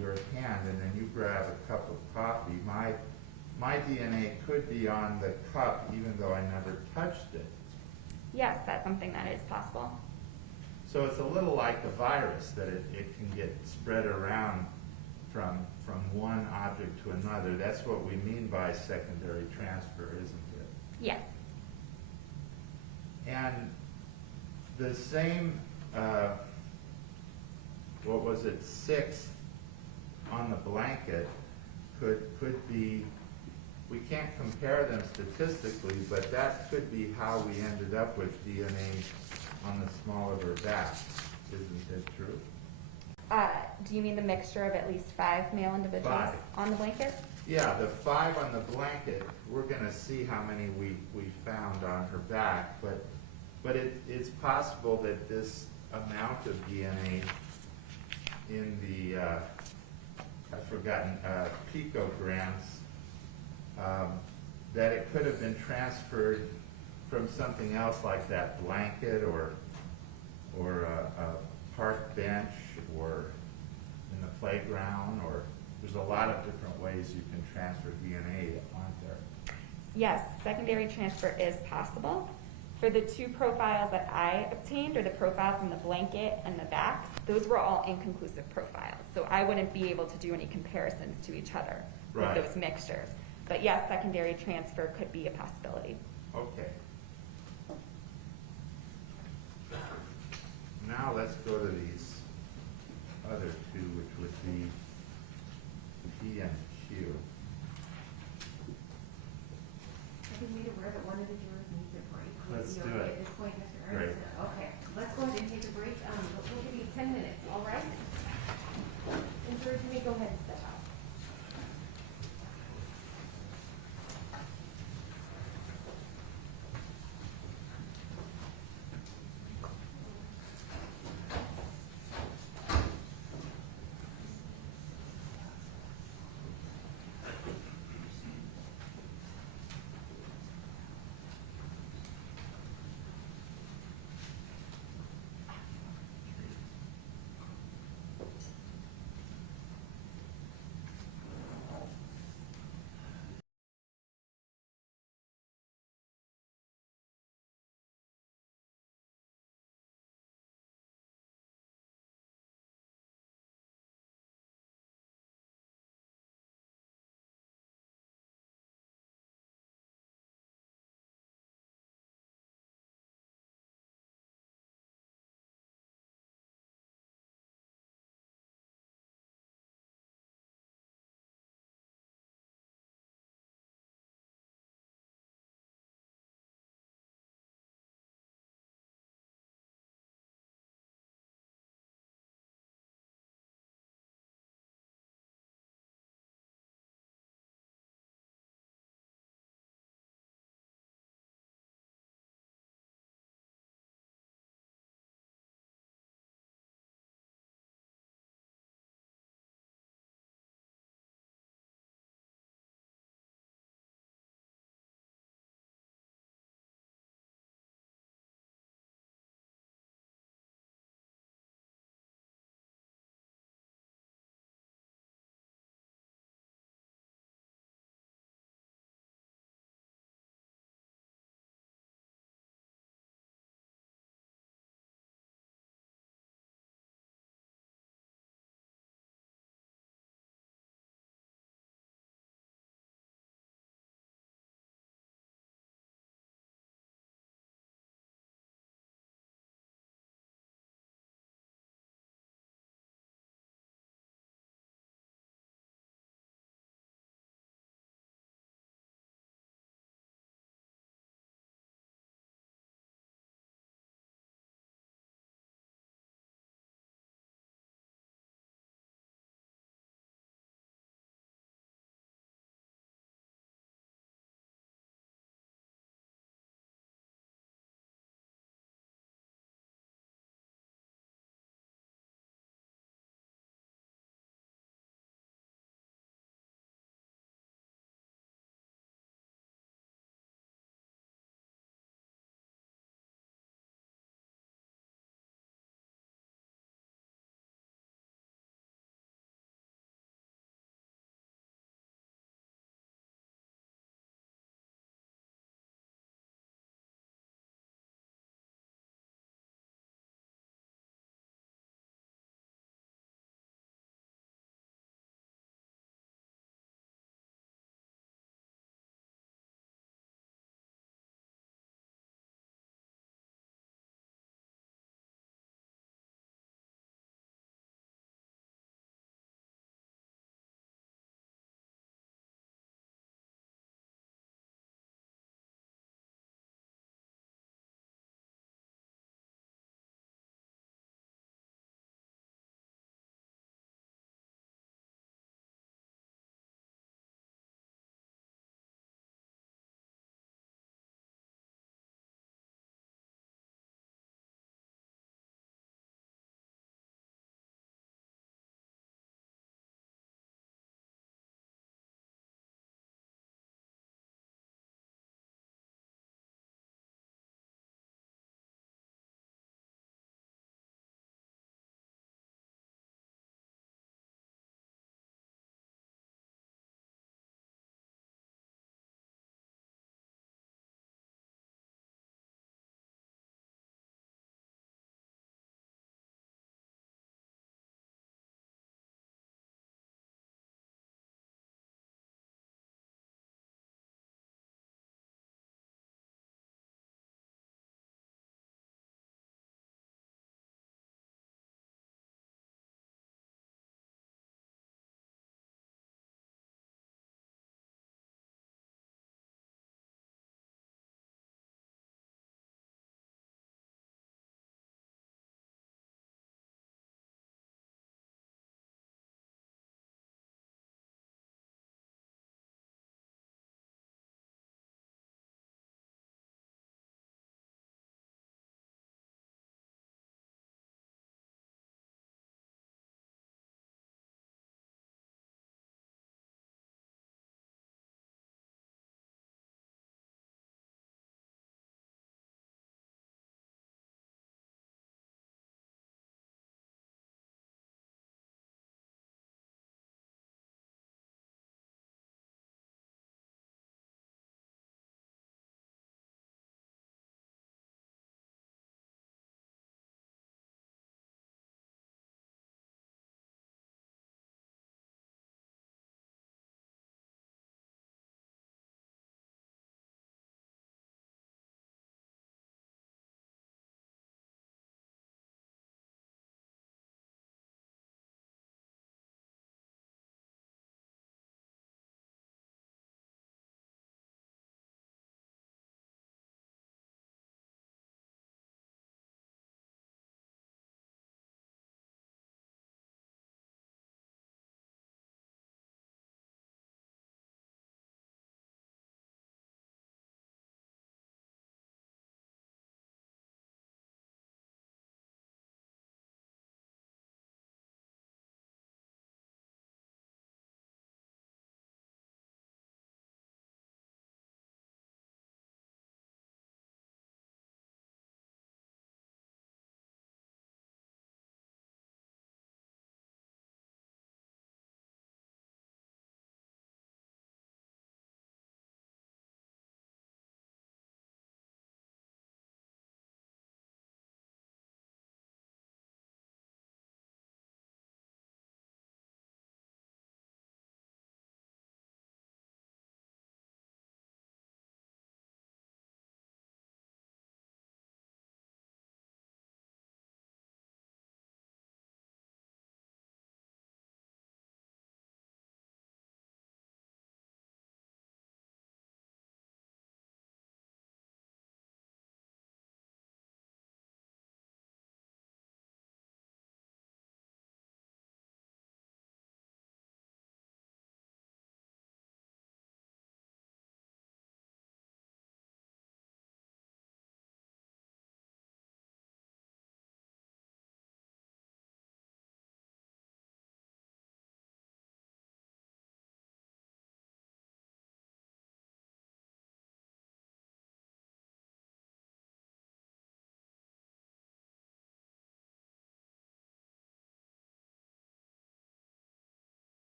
your hand and then you grab a cup of coffee. My DNA could be on the cup even though I never touched it. Yes, that's something that is possible. So it's a little like a virus, that it can get spread around from one object to another. That's what we mean by secondary transfer, isn't it? Yes. And the same, what was it, 6 on the blanket could be, we can't compare them statistically, but that could be how we ended up with DNA on the small of her back. Isn't it true? Do you mean the mixture of at least 5 male individuals 5 on the blanket? Yeah, the 5 on the blanket, we're going to see how many we found on her back, but it's possible that this amount of DNA in the, I've forgotten, picograms, that it could have been transferred from something else like that blanket or a park bench or in the playground, or there's a lot of different ways you can transfer DNA, aren't there? Yes, secondary transfer is possible. For the 2 profiles that I obtained, or the profile from the blanket and the back, those were all inconclusive profiles. So I wouldn't be able to do any comparisons to each other Right. with those mixtures. But yes, secondary transfer could be a possibility. Okay. Now let's go to these other 2, which would be P and Q. I've been made aware that one of the jurors needs a break. Let's You're do okay it. At this point, Mr. Great. Ernst? Okay, let's go ahead and take a break. We'll give you 10 minutes, all right? And jurors, you may go ahead and step out.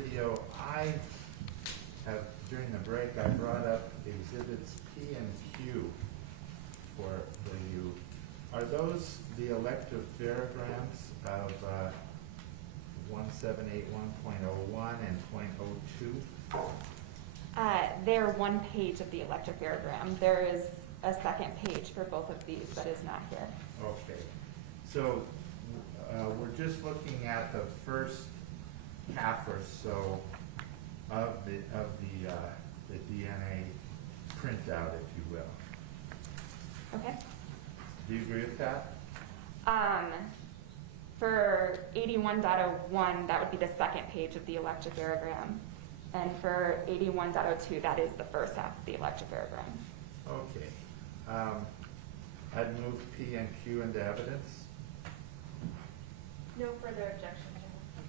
video, during the break, I brought up exhibits P and Q for you. Are those the electropherograms of 1781.01 and .02? They're one page of the electropherogram. There is a second page for both of these that is not here. Okay. So we're just looking at the first half or so of the DNA printout, if you will. Okay. Do you agree with that? For 81.01, that would be the second page of the electropherogram. And for 81.02, that is the first half of the electropherogram. Okay. I'd move P and Q into evidence. No further objection.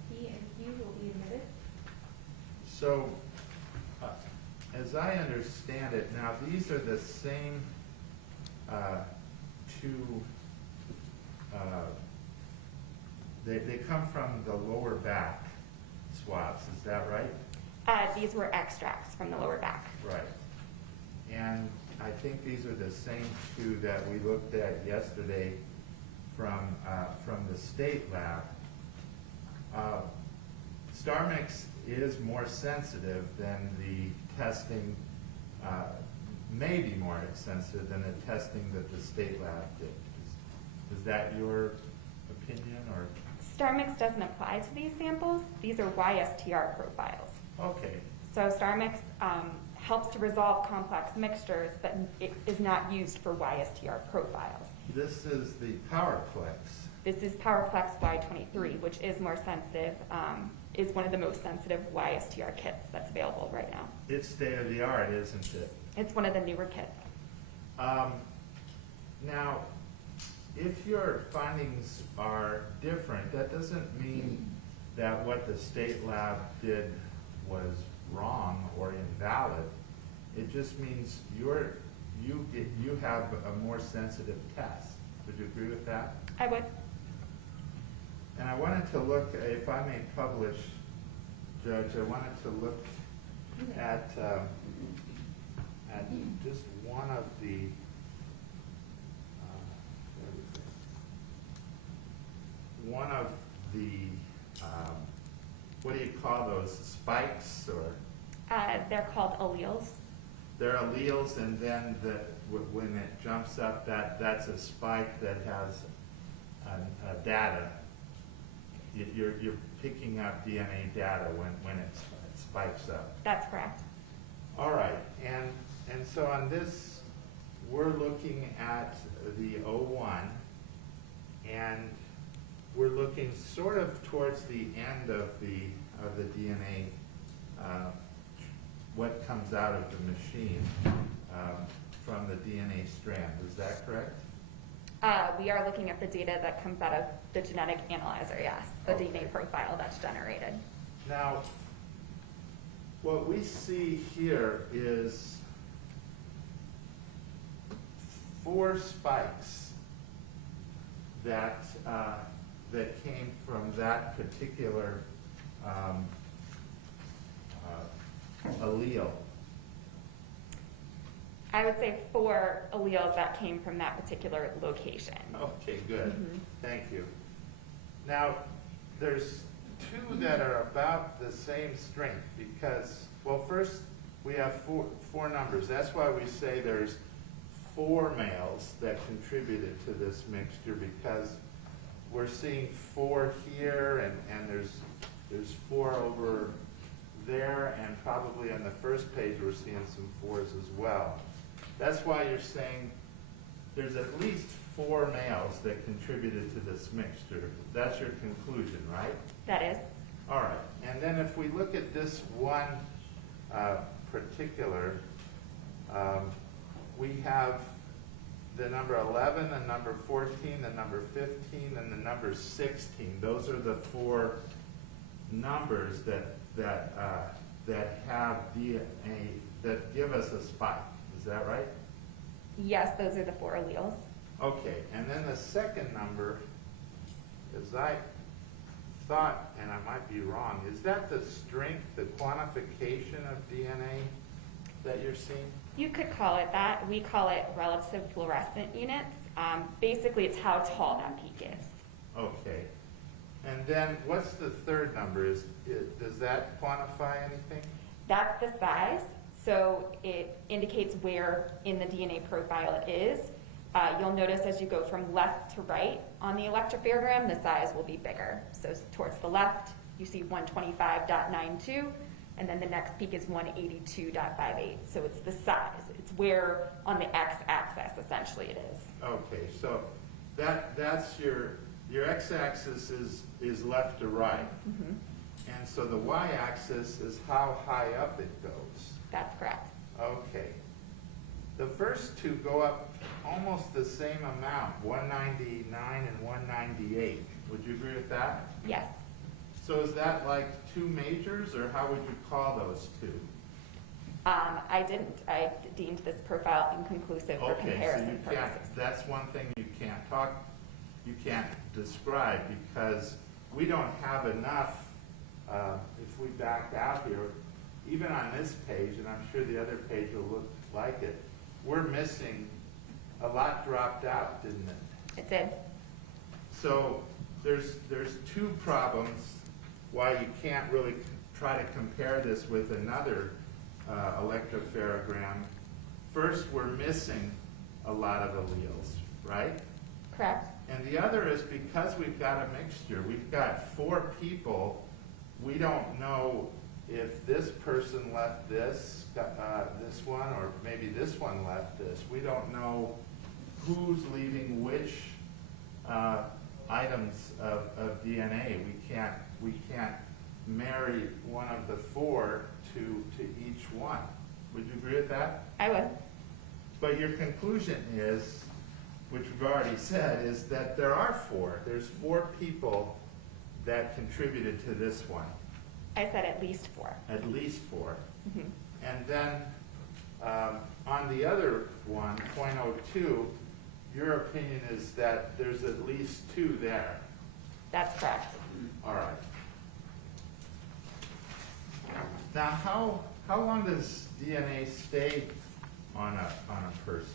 P and Q will be admitted. So, as I understand it, now these are the same two, they come from the lower back swabs, is that right? These were extracts from the lower back. Right. And I think these are the same two that we looked at yesterday from the state lab. Starmix is more sensitive than the testing, maybe more sensitive than the testing that the state lab did. Is that your opinion, or? Starmix doesn't apply to these samples. These are YSTR profiles. Okay. So Starmix helps to resolve complex mixtures, but it is not used for YSTR profiles. This is the PowerPlex. This is PowerPlex Y23, which is more sensitive, is one of the most sensitive YSTR kits that's available right now. It's state of the art, isn't it? It's one of the newer kits. Now, if your findings are different, that doesn't mean that what the state lab did was wrong or invalid. It just means you have a more sensitive test. Would you agree with that? I would. And I wanted to look, if I may publish, Judge, I wanted to look at just one of the what do you call those, spikes, or? They're called alleles. They're alleles, and then when it jumps up, that's a spike that has data. You're picking up DNA data when it spikes up. That's correct. All right, and so on this, we're looking at the 01, and we're looking sort of towards the end of the DNA, what comes out of the machine from the DNA strand. Is that correct? We are looking at the data that comes out of the genetic analyzer, yes, the Okay. DNA profile that's generated. Now, what we see here is 4 spikes that came from that particular allele. I would say 4 alleles that came from that particular location. Okay, good. Mhm. Thank you. Now, there's 2 that are about the same strength because, well, first we have four numbers. That's why we say there's 4 males that contributed to this mixture, because we're seeing 4 here, and there's 4 over there, and probably on the first page we're seeing some 4s as well. That's why you're saying there's at least 4 males that contributed to this mixture. That's your conclusion, right? That is. All right. And then if we look at this one particular, we have the number 11, the number 14, the number 15, and the number 16. Those are the 4 numbers that have DNA that give us a spike. Is that right? Yes, those are the 4 alleles. Okay, and then the second number, as I thought, and I might be wrong, is that the strength, the quantification of DNA that you're seeing? You could call it that. We call it relative fluorescent units. Basically, it's how tall that peak is. Okay. And then what's the third number? Does that quantify anything? That's the size. So it indicates where in the DNA profile it is. You'll notice as you go from left to right on the electropharogram, the size will be bigger. So towards the left, you see 125.92, and then the next peak is 182.58. So it's the size. It's where on the x-axis, essentially, it is. Okay, so that's your x-axis is left to right. Mm-hmm. And so the y-axis is how high up it goes. That's correct. Okay. The first two go up almost the same amount, 199 and 198. Would you agree with that? Yes. So is that like two majors, or how would you call those two? I didn't. I deemed this profile inconclusive for comparison so you can't, purposes. that's one thing you can't describe, because we don't have enough, if we back out here, even on this page, and I'm sure the other page will look like it, we're missing, a lot dropped out, didn't it? It did. So there's two problems why you can't really try to compare this with another electropharogram. First, we're missing a lot of alleles, right? Correct. And the other is because we've got a mixture. We've got 4 people. We don't know if this person left this one, or maybe this one left this. We don't know who's leaving which items of DNA. We can't marry one of the 4 to each one. Would you agree with that? I would. But your conclusion is, which we've already said, is that there are 4. There's 4 people that contributed to this one. I said at least 4. At least 4. Mm-hmm. And then on the other one, 0.02, your opinion is that there's at least 2 there. That's correct. All right. Now, how long does DNA stay on a person?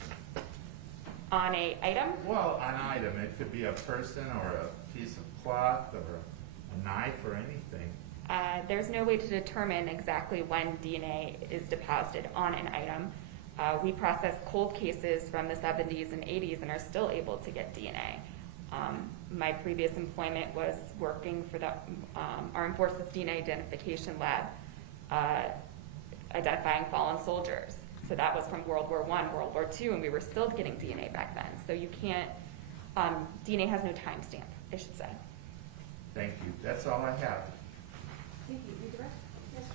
On a item, Well, an item. It could be a person or a piece of cloth or a knife or anything. there's no way to determine exactly when DNA is deposited on an item. We process cold cases from the 70s and 80s and are still able to get DNA. My previous employment was working for the Armed Forces DNA Identification Lab, identifying fallen soldiers. So that was from World War I, World War II, and we were still getting DNA back then. So you can't, DNA has no timestamp, I should say. Thank you. That's all I have. Thank you. Redirect? Yes, sir.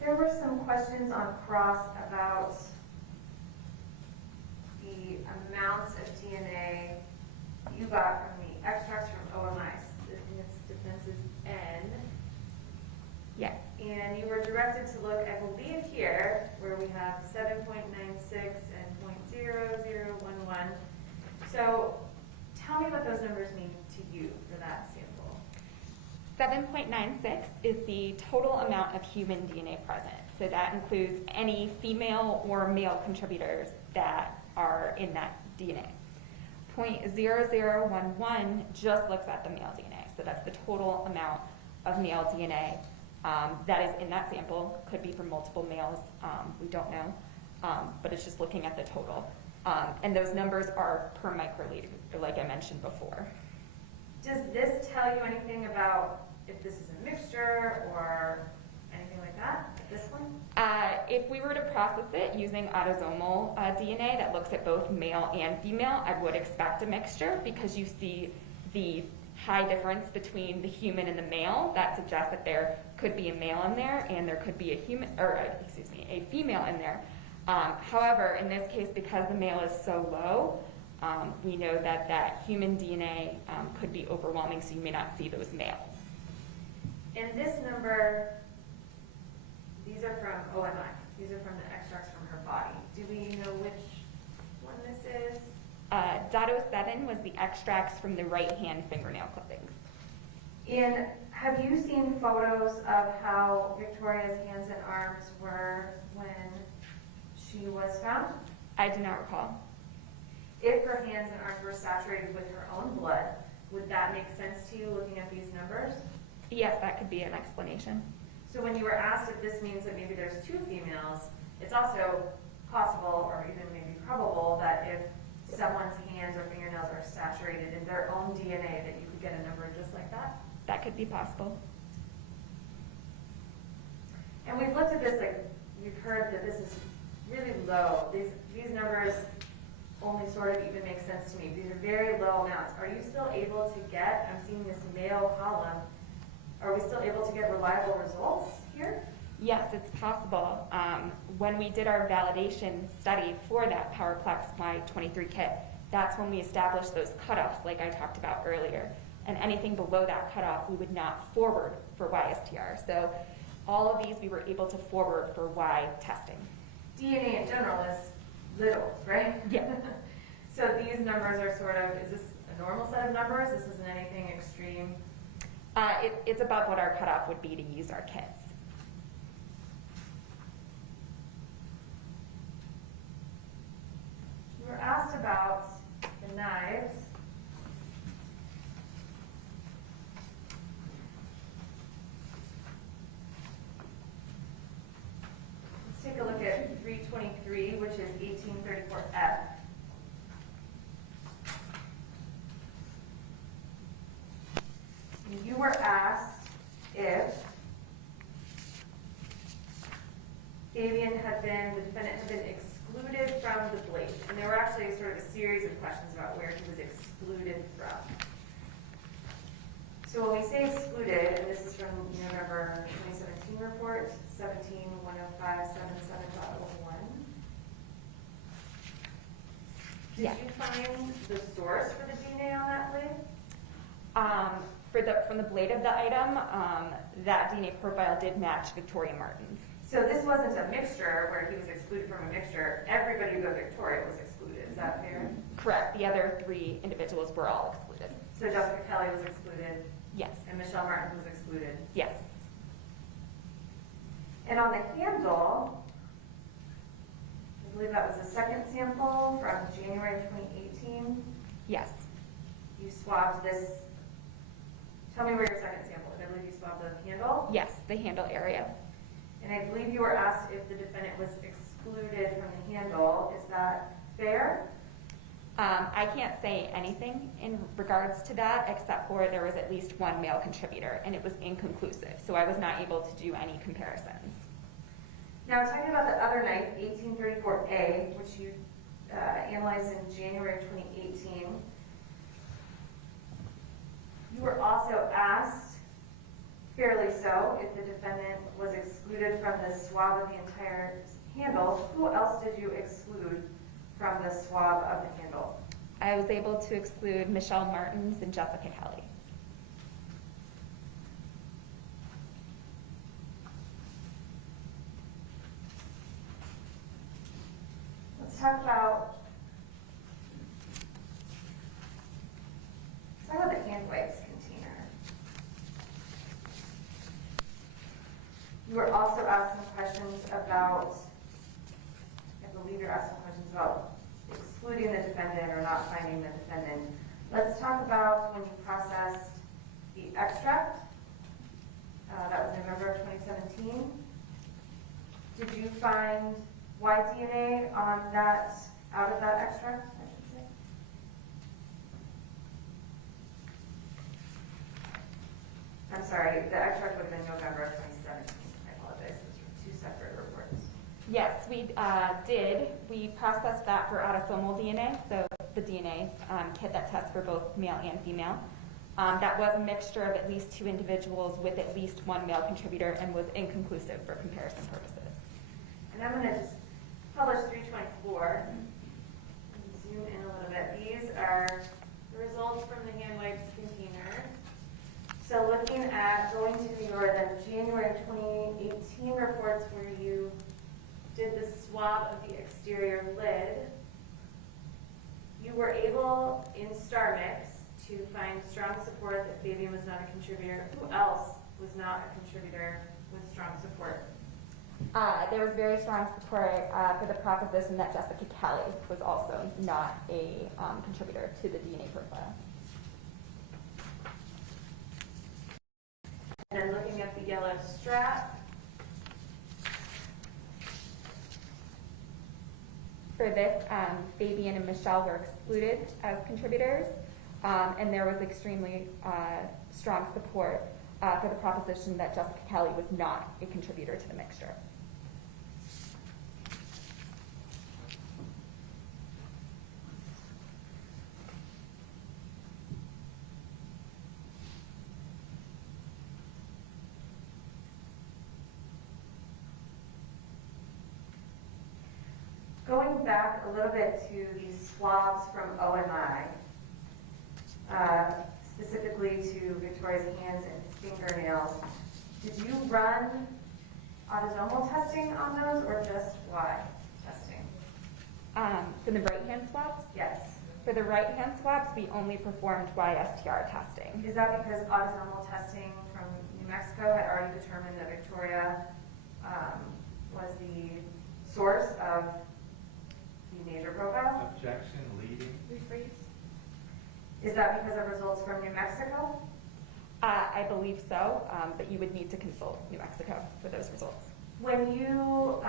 There were some questions on cross about the amounts of DNA you got from the extracts from OMIs. And its defense is N. Yes. And you were directed to look, I believe here, where we have 7.96 and 0.0011. So tell me what those numbers mean to you for that sample. 7.96 is the total amount of human DNA present. So that includes any female or male contributors that are in that DNA. 0.0011 just looks at the male DNA. So that's the total amount of male DNA that is in that sample. Could be from multiple males, we don't know, but it's just looking at the total. And those numbers are per microliter, like I mentioned before. Does this tell you anything about if this is a mixture or anything like that at this point? If we were to process it using autosomal DNA that looks at both male and female, I would expect a mixture because you see the high difference between the human and the male, that suggests that there could be a male in there and there could be a female in there. However, in this case, because the male is so low, we know that that human DNA could be overwhelming, so you may not see those males. And this number, these are from OMI. These are from the extracts from her body. Do we know which one this is? .07 was the extracts from the right hand fingernail clippings. And have you seen photos of how Victoria's hands and arms were when she was found? I do not recall. If her hands and arms were saturated with her own blood, would that make sense to you looking at these numbers? Yes, that could be an explanation. So when you were asked if this means that maybe there's two females, it's also possible or even maybe probable that if someone's hands or fingernails are saturated in their own DNA that you could get a number just like that? That could be possible. And we've looked at this, like, we've heard that this is really low. These numbers only sort of even make sense to me. These are very low amounts. Are you still able to get, I'm seeing this male column, are we still able to get reliable results here? Yes, it's possible. When we did our validation study for that PowerPlex Y23 kit, that's when we established those cutoffs like I talked about earlier. And anything below that cutoff, we would not forward for YSTR. So all of these we were able to forward for Y testing. DNA in general is little, right? Yeah. So these numbers are sort of, is this a normal set of numbers? This isn't anything extreme? It's above what our cutoff would be to use our kits. We were asked about the knives. Let's take a look at 323, which is 1834F. You were asked if Fabian had been, the defendant had been excluded from the blade. And there were actually sort of a series of questions about where he was excluded from. So when we say excluded, and this is from November 2017 report, 17-105-77.01. Did you find the source for the DNA on that blade? From the blade of the item, that DNA profile did match Victoria Martens. So this wasn't a mixture where he was excluded from a mixture. Everybody but Victoria was excluded. Is that fair? Correct. The other three individuals were all excluded. So Jessica Kelly was excluded. Yes. And Michelle Martin was excluded. Yes. And on the handle, I believe that was the second sample from January 2018. Yes. You swabbed this. Tell me where your second sample is. I believe you swabbed the handle. Yes, the handle area. And I believe you were asked if the defendant was excluded from the handle. Is that fair? I can't say anything in regards to that, except for there was at least one male contributor, and it was inconclusive, so I was not able to do any comparisons. Now, talking about the other knife, 1834A, which you analyzed in January 2018, you were also asked, fairly so, if the defendant was excluded from the swab of the entire handle. Who else did you exclude from the swab of the handle? I was able to exclude Michelle Martens and Jessica Kelly. Let's talk about the hand wipes container. You were also asked some questions about, I believe you're asking questions about excluding the defendant or not finding the defendant. Let's talk about when you processed the extract. That was November of 2017. Did you find Y DNA on that, out of that extract, I should say? I'm sorry, the extract would have been November of 2017. I apologize, those were two separate reports. Yes, we did. We processed that for autosomal DNA, so the DNA kit that tests for both male and female. That was a mixture of at least 2 individuals with at least 1 male contributor and was inconclusive for comparison purposes. And I'm going to just publish 324 and zoom in a little bit. These are the results from the hand wipes container. So looking at going to your January 2018 reports where you did the swab of the exterior lid, you were able in Starmix to find strong support that Fabian was not a contributor. Who else was not a contributor with strong support? There was very strong support for the proposition that Jessica Kelly was also not a contributor to the DNA profile. And then looking at the yellow strap. For this, Fabian and Michelle were excluded as contributors, and there was extremely strong support for the proposition that Jessica Kelly was not a contributor to the mixture. Going back a little bit to these swabs from OMI, specifically to Victoria's hands and fingernails, did you run autosomal testing on those or just Y testing? For the right hand swabs? Yes. For the right hand swabs, we only performed YSTR testing. Is that because autosomal testing from New Mexico had already determined that Victoria was the source of the major profile? Objection, leading. Rephrase. Is that because of results from New Mexico? I believe so, but you would need to consult New Mexico for those results. When you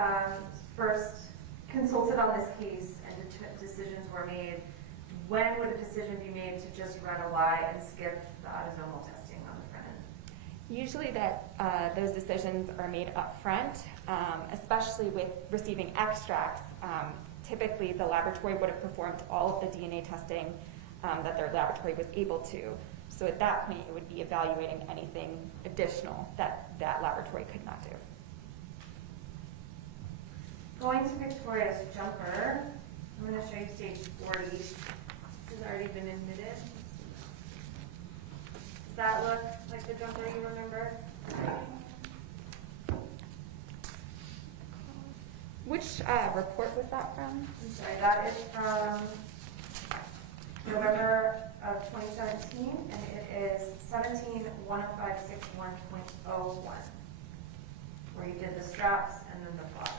first consulted on this case and decisions were made, when would a decision be made to just run a Y and skip the autosomal testing on the front end? Usually those decisions are made up front, especially with receiving extracts. Typically, the laboratory would have performed all of the DNA testing that their laboratory was able to. So at that point, it would be evaluating anything additional that that laboratory could not do. Going to Victoria's jumper, I'm going to show you stage 40. This has already been admitted. Does that look like the jumper you remember? Which report was that from? I'm sorry, that is from November of 2017, and it is 17-10561.01, where you did the straps and then the bottom.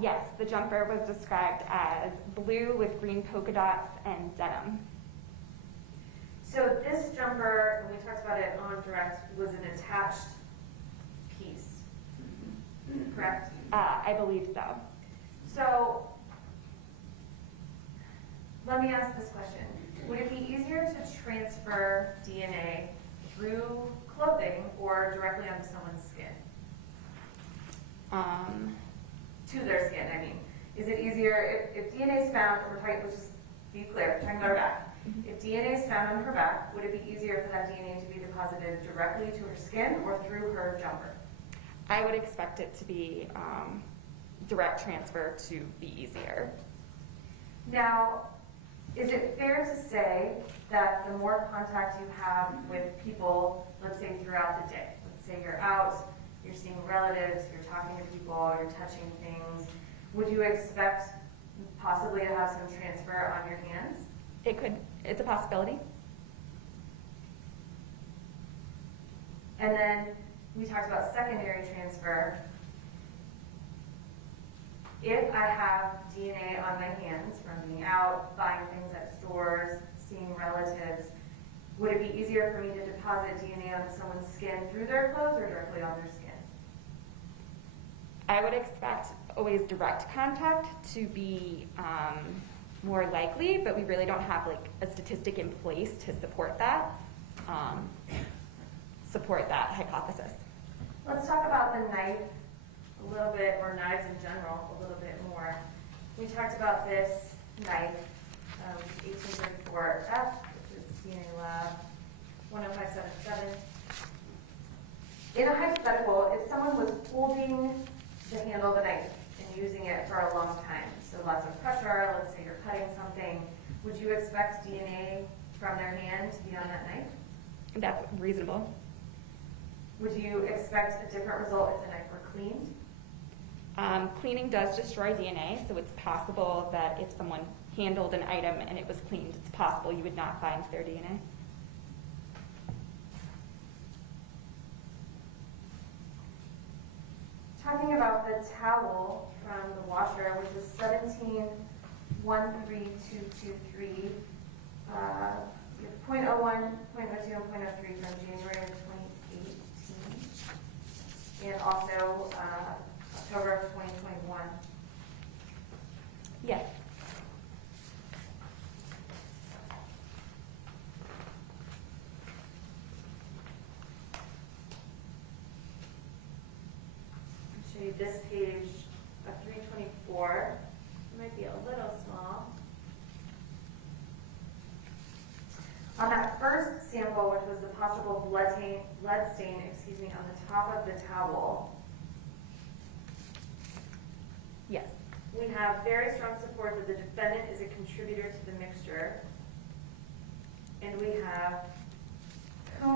Yes, the jumper was described as blue with green polka dots and denim. So this jumper, when we talked about it on direct, was an attached piece, correct? I believe so. So let me ask this question. Would it be easier to transfer DNA through clothing or directly onto someone's skin? To their skin, I mean. Is it easier, if DNA is found, we're talking, let's just be clear, we're talking about her back. If DNA is found on her back, would it be easier for that DNA to be deposited directly to her skin or through her jumper? I would expect it to be direct transfer to be easier. Now, is it fair to say that the more contact you have with people, let's say throughout the day, let's say you're out, you're seeing relatives, you're talking to people, you're touching things, would you expect possibly to have some transfer on your hands? It could, it's a possibility. And then we talked about secondary transfer. If I have DNA on my hands from being out, buying things at stores, seeing relatives, would it be easier for me to deposit DNA onto someone's skin through their clothes or directly on their skin? I would expect always direct contact to be more likely, but we really don't have like a statistic in place to support that hypothesis. Let's talk about the knife a little bit, or knives in general a little bit more. We talked about this knife, 1834F, which is DNA Lab 10577. In a hypothetical, if someone was holding the handle of the knife and using it for a long time, so lots of pressure, let's say you're cutting something, would you expect DNA from their hand to be on that knife? That's reasonable. Would you expect a different result if the knife were cleaned? Cleaning does destroy DNA, so it's possible that if someone handled an item and it was cleaned, it's possible you would not find their DNA. Talking about the towel from the washer, which was 1713223, you have 0.01, 0.02, and 0.03 from January of 2018, and also October of 2021. Yes. I'll show you this page of 324. It might be a little small. On that first sample, which was the possible blood stain, on the top of the towel, Yes. we have very strong support that the defendant is a contributor to the mixture. And we have,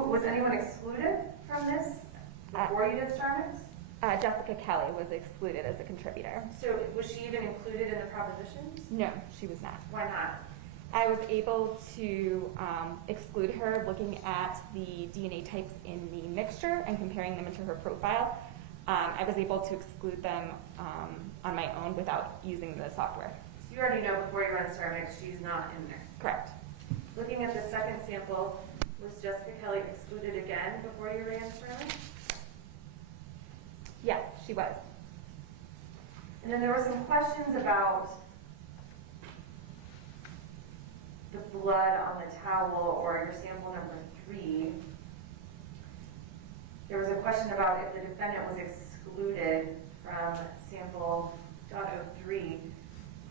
was anyone excluded from this before you did Starmix? Jessica Kelly was excluded as a contributor. So was she even included in the propositions? No, she was not. Why not? I was able to exclude her looking at the DNA types in the mixture and comparing them into her profile. I was able to exclude them on my own without using the software. So you already know before you run Starmix, she's not in there. Correct. Looking at the second sample, was Jessica Kelly excluded again before you ran Starmix? Yes, she was. And then there were some questions about the blood on the towel, or your sample number 3. There was a question about if the defendant was excluded from sample .03.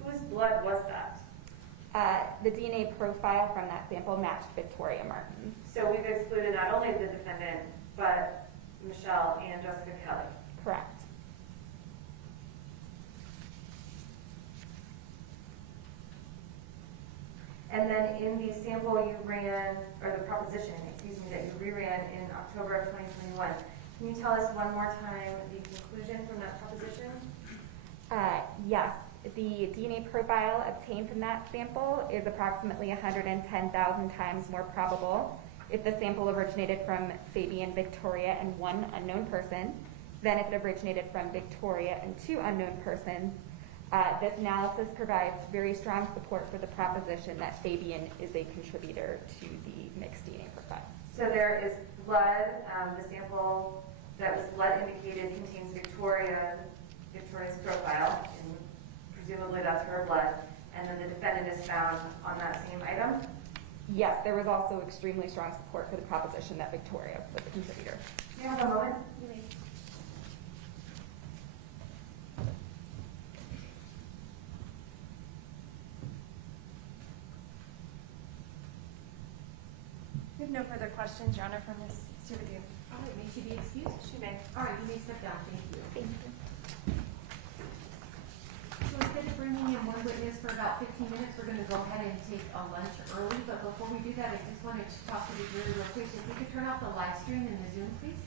Whose blood was that? The DNA profile from that sample matched Victoria Martens. So we've excluded not only the defendant, but Michelle and Jessica Kelly. Correct. And then in the sample you ran, or the proposition, excuse me, that you reran in October of 2021, can you tell us one more time the conclusion from that proposition? Yes. The DNA profile obtained from that sample is approximately 110,000 times more probable if the sample originated from Fabian, Victoria, and one unknown person than if it originated from Victoria and 2 unknown persons. This analysis provides very strong support for the proposition that Fabian is a contributor to the mixed DNA profile. So there is blood, the sample that was blood indicated contains Victoria's profile, and presumably that's her blood, and then the defendant is found on that same item? Yes, there was also extremely strong support for the proposition that Victoria was a contributor. Do you have a moment? We have no further questions, Your Honor, from Ms. Subadu. All right, may she be excused? She may. All right, you may step down, thank you. Thank you. So instead of bringing in one witness for about 15 minutes, we're gonna go ahead and take a lunch early, but before we do that, I just wanted to talk to the jury real quick. If we could turn off the live stream and the Zoom, please.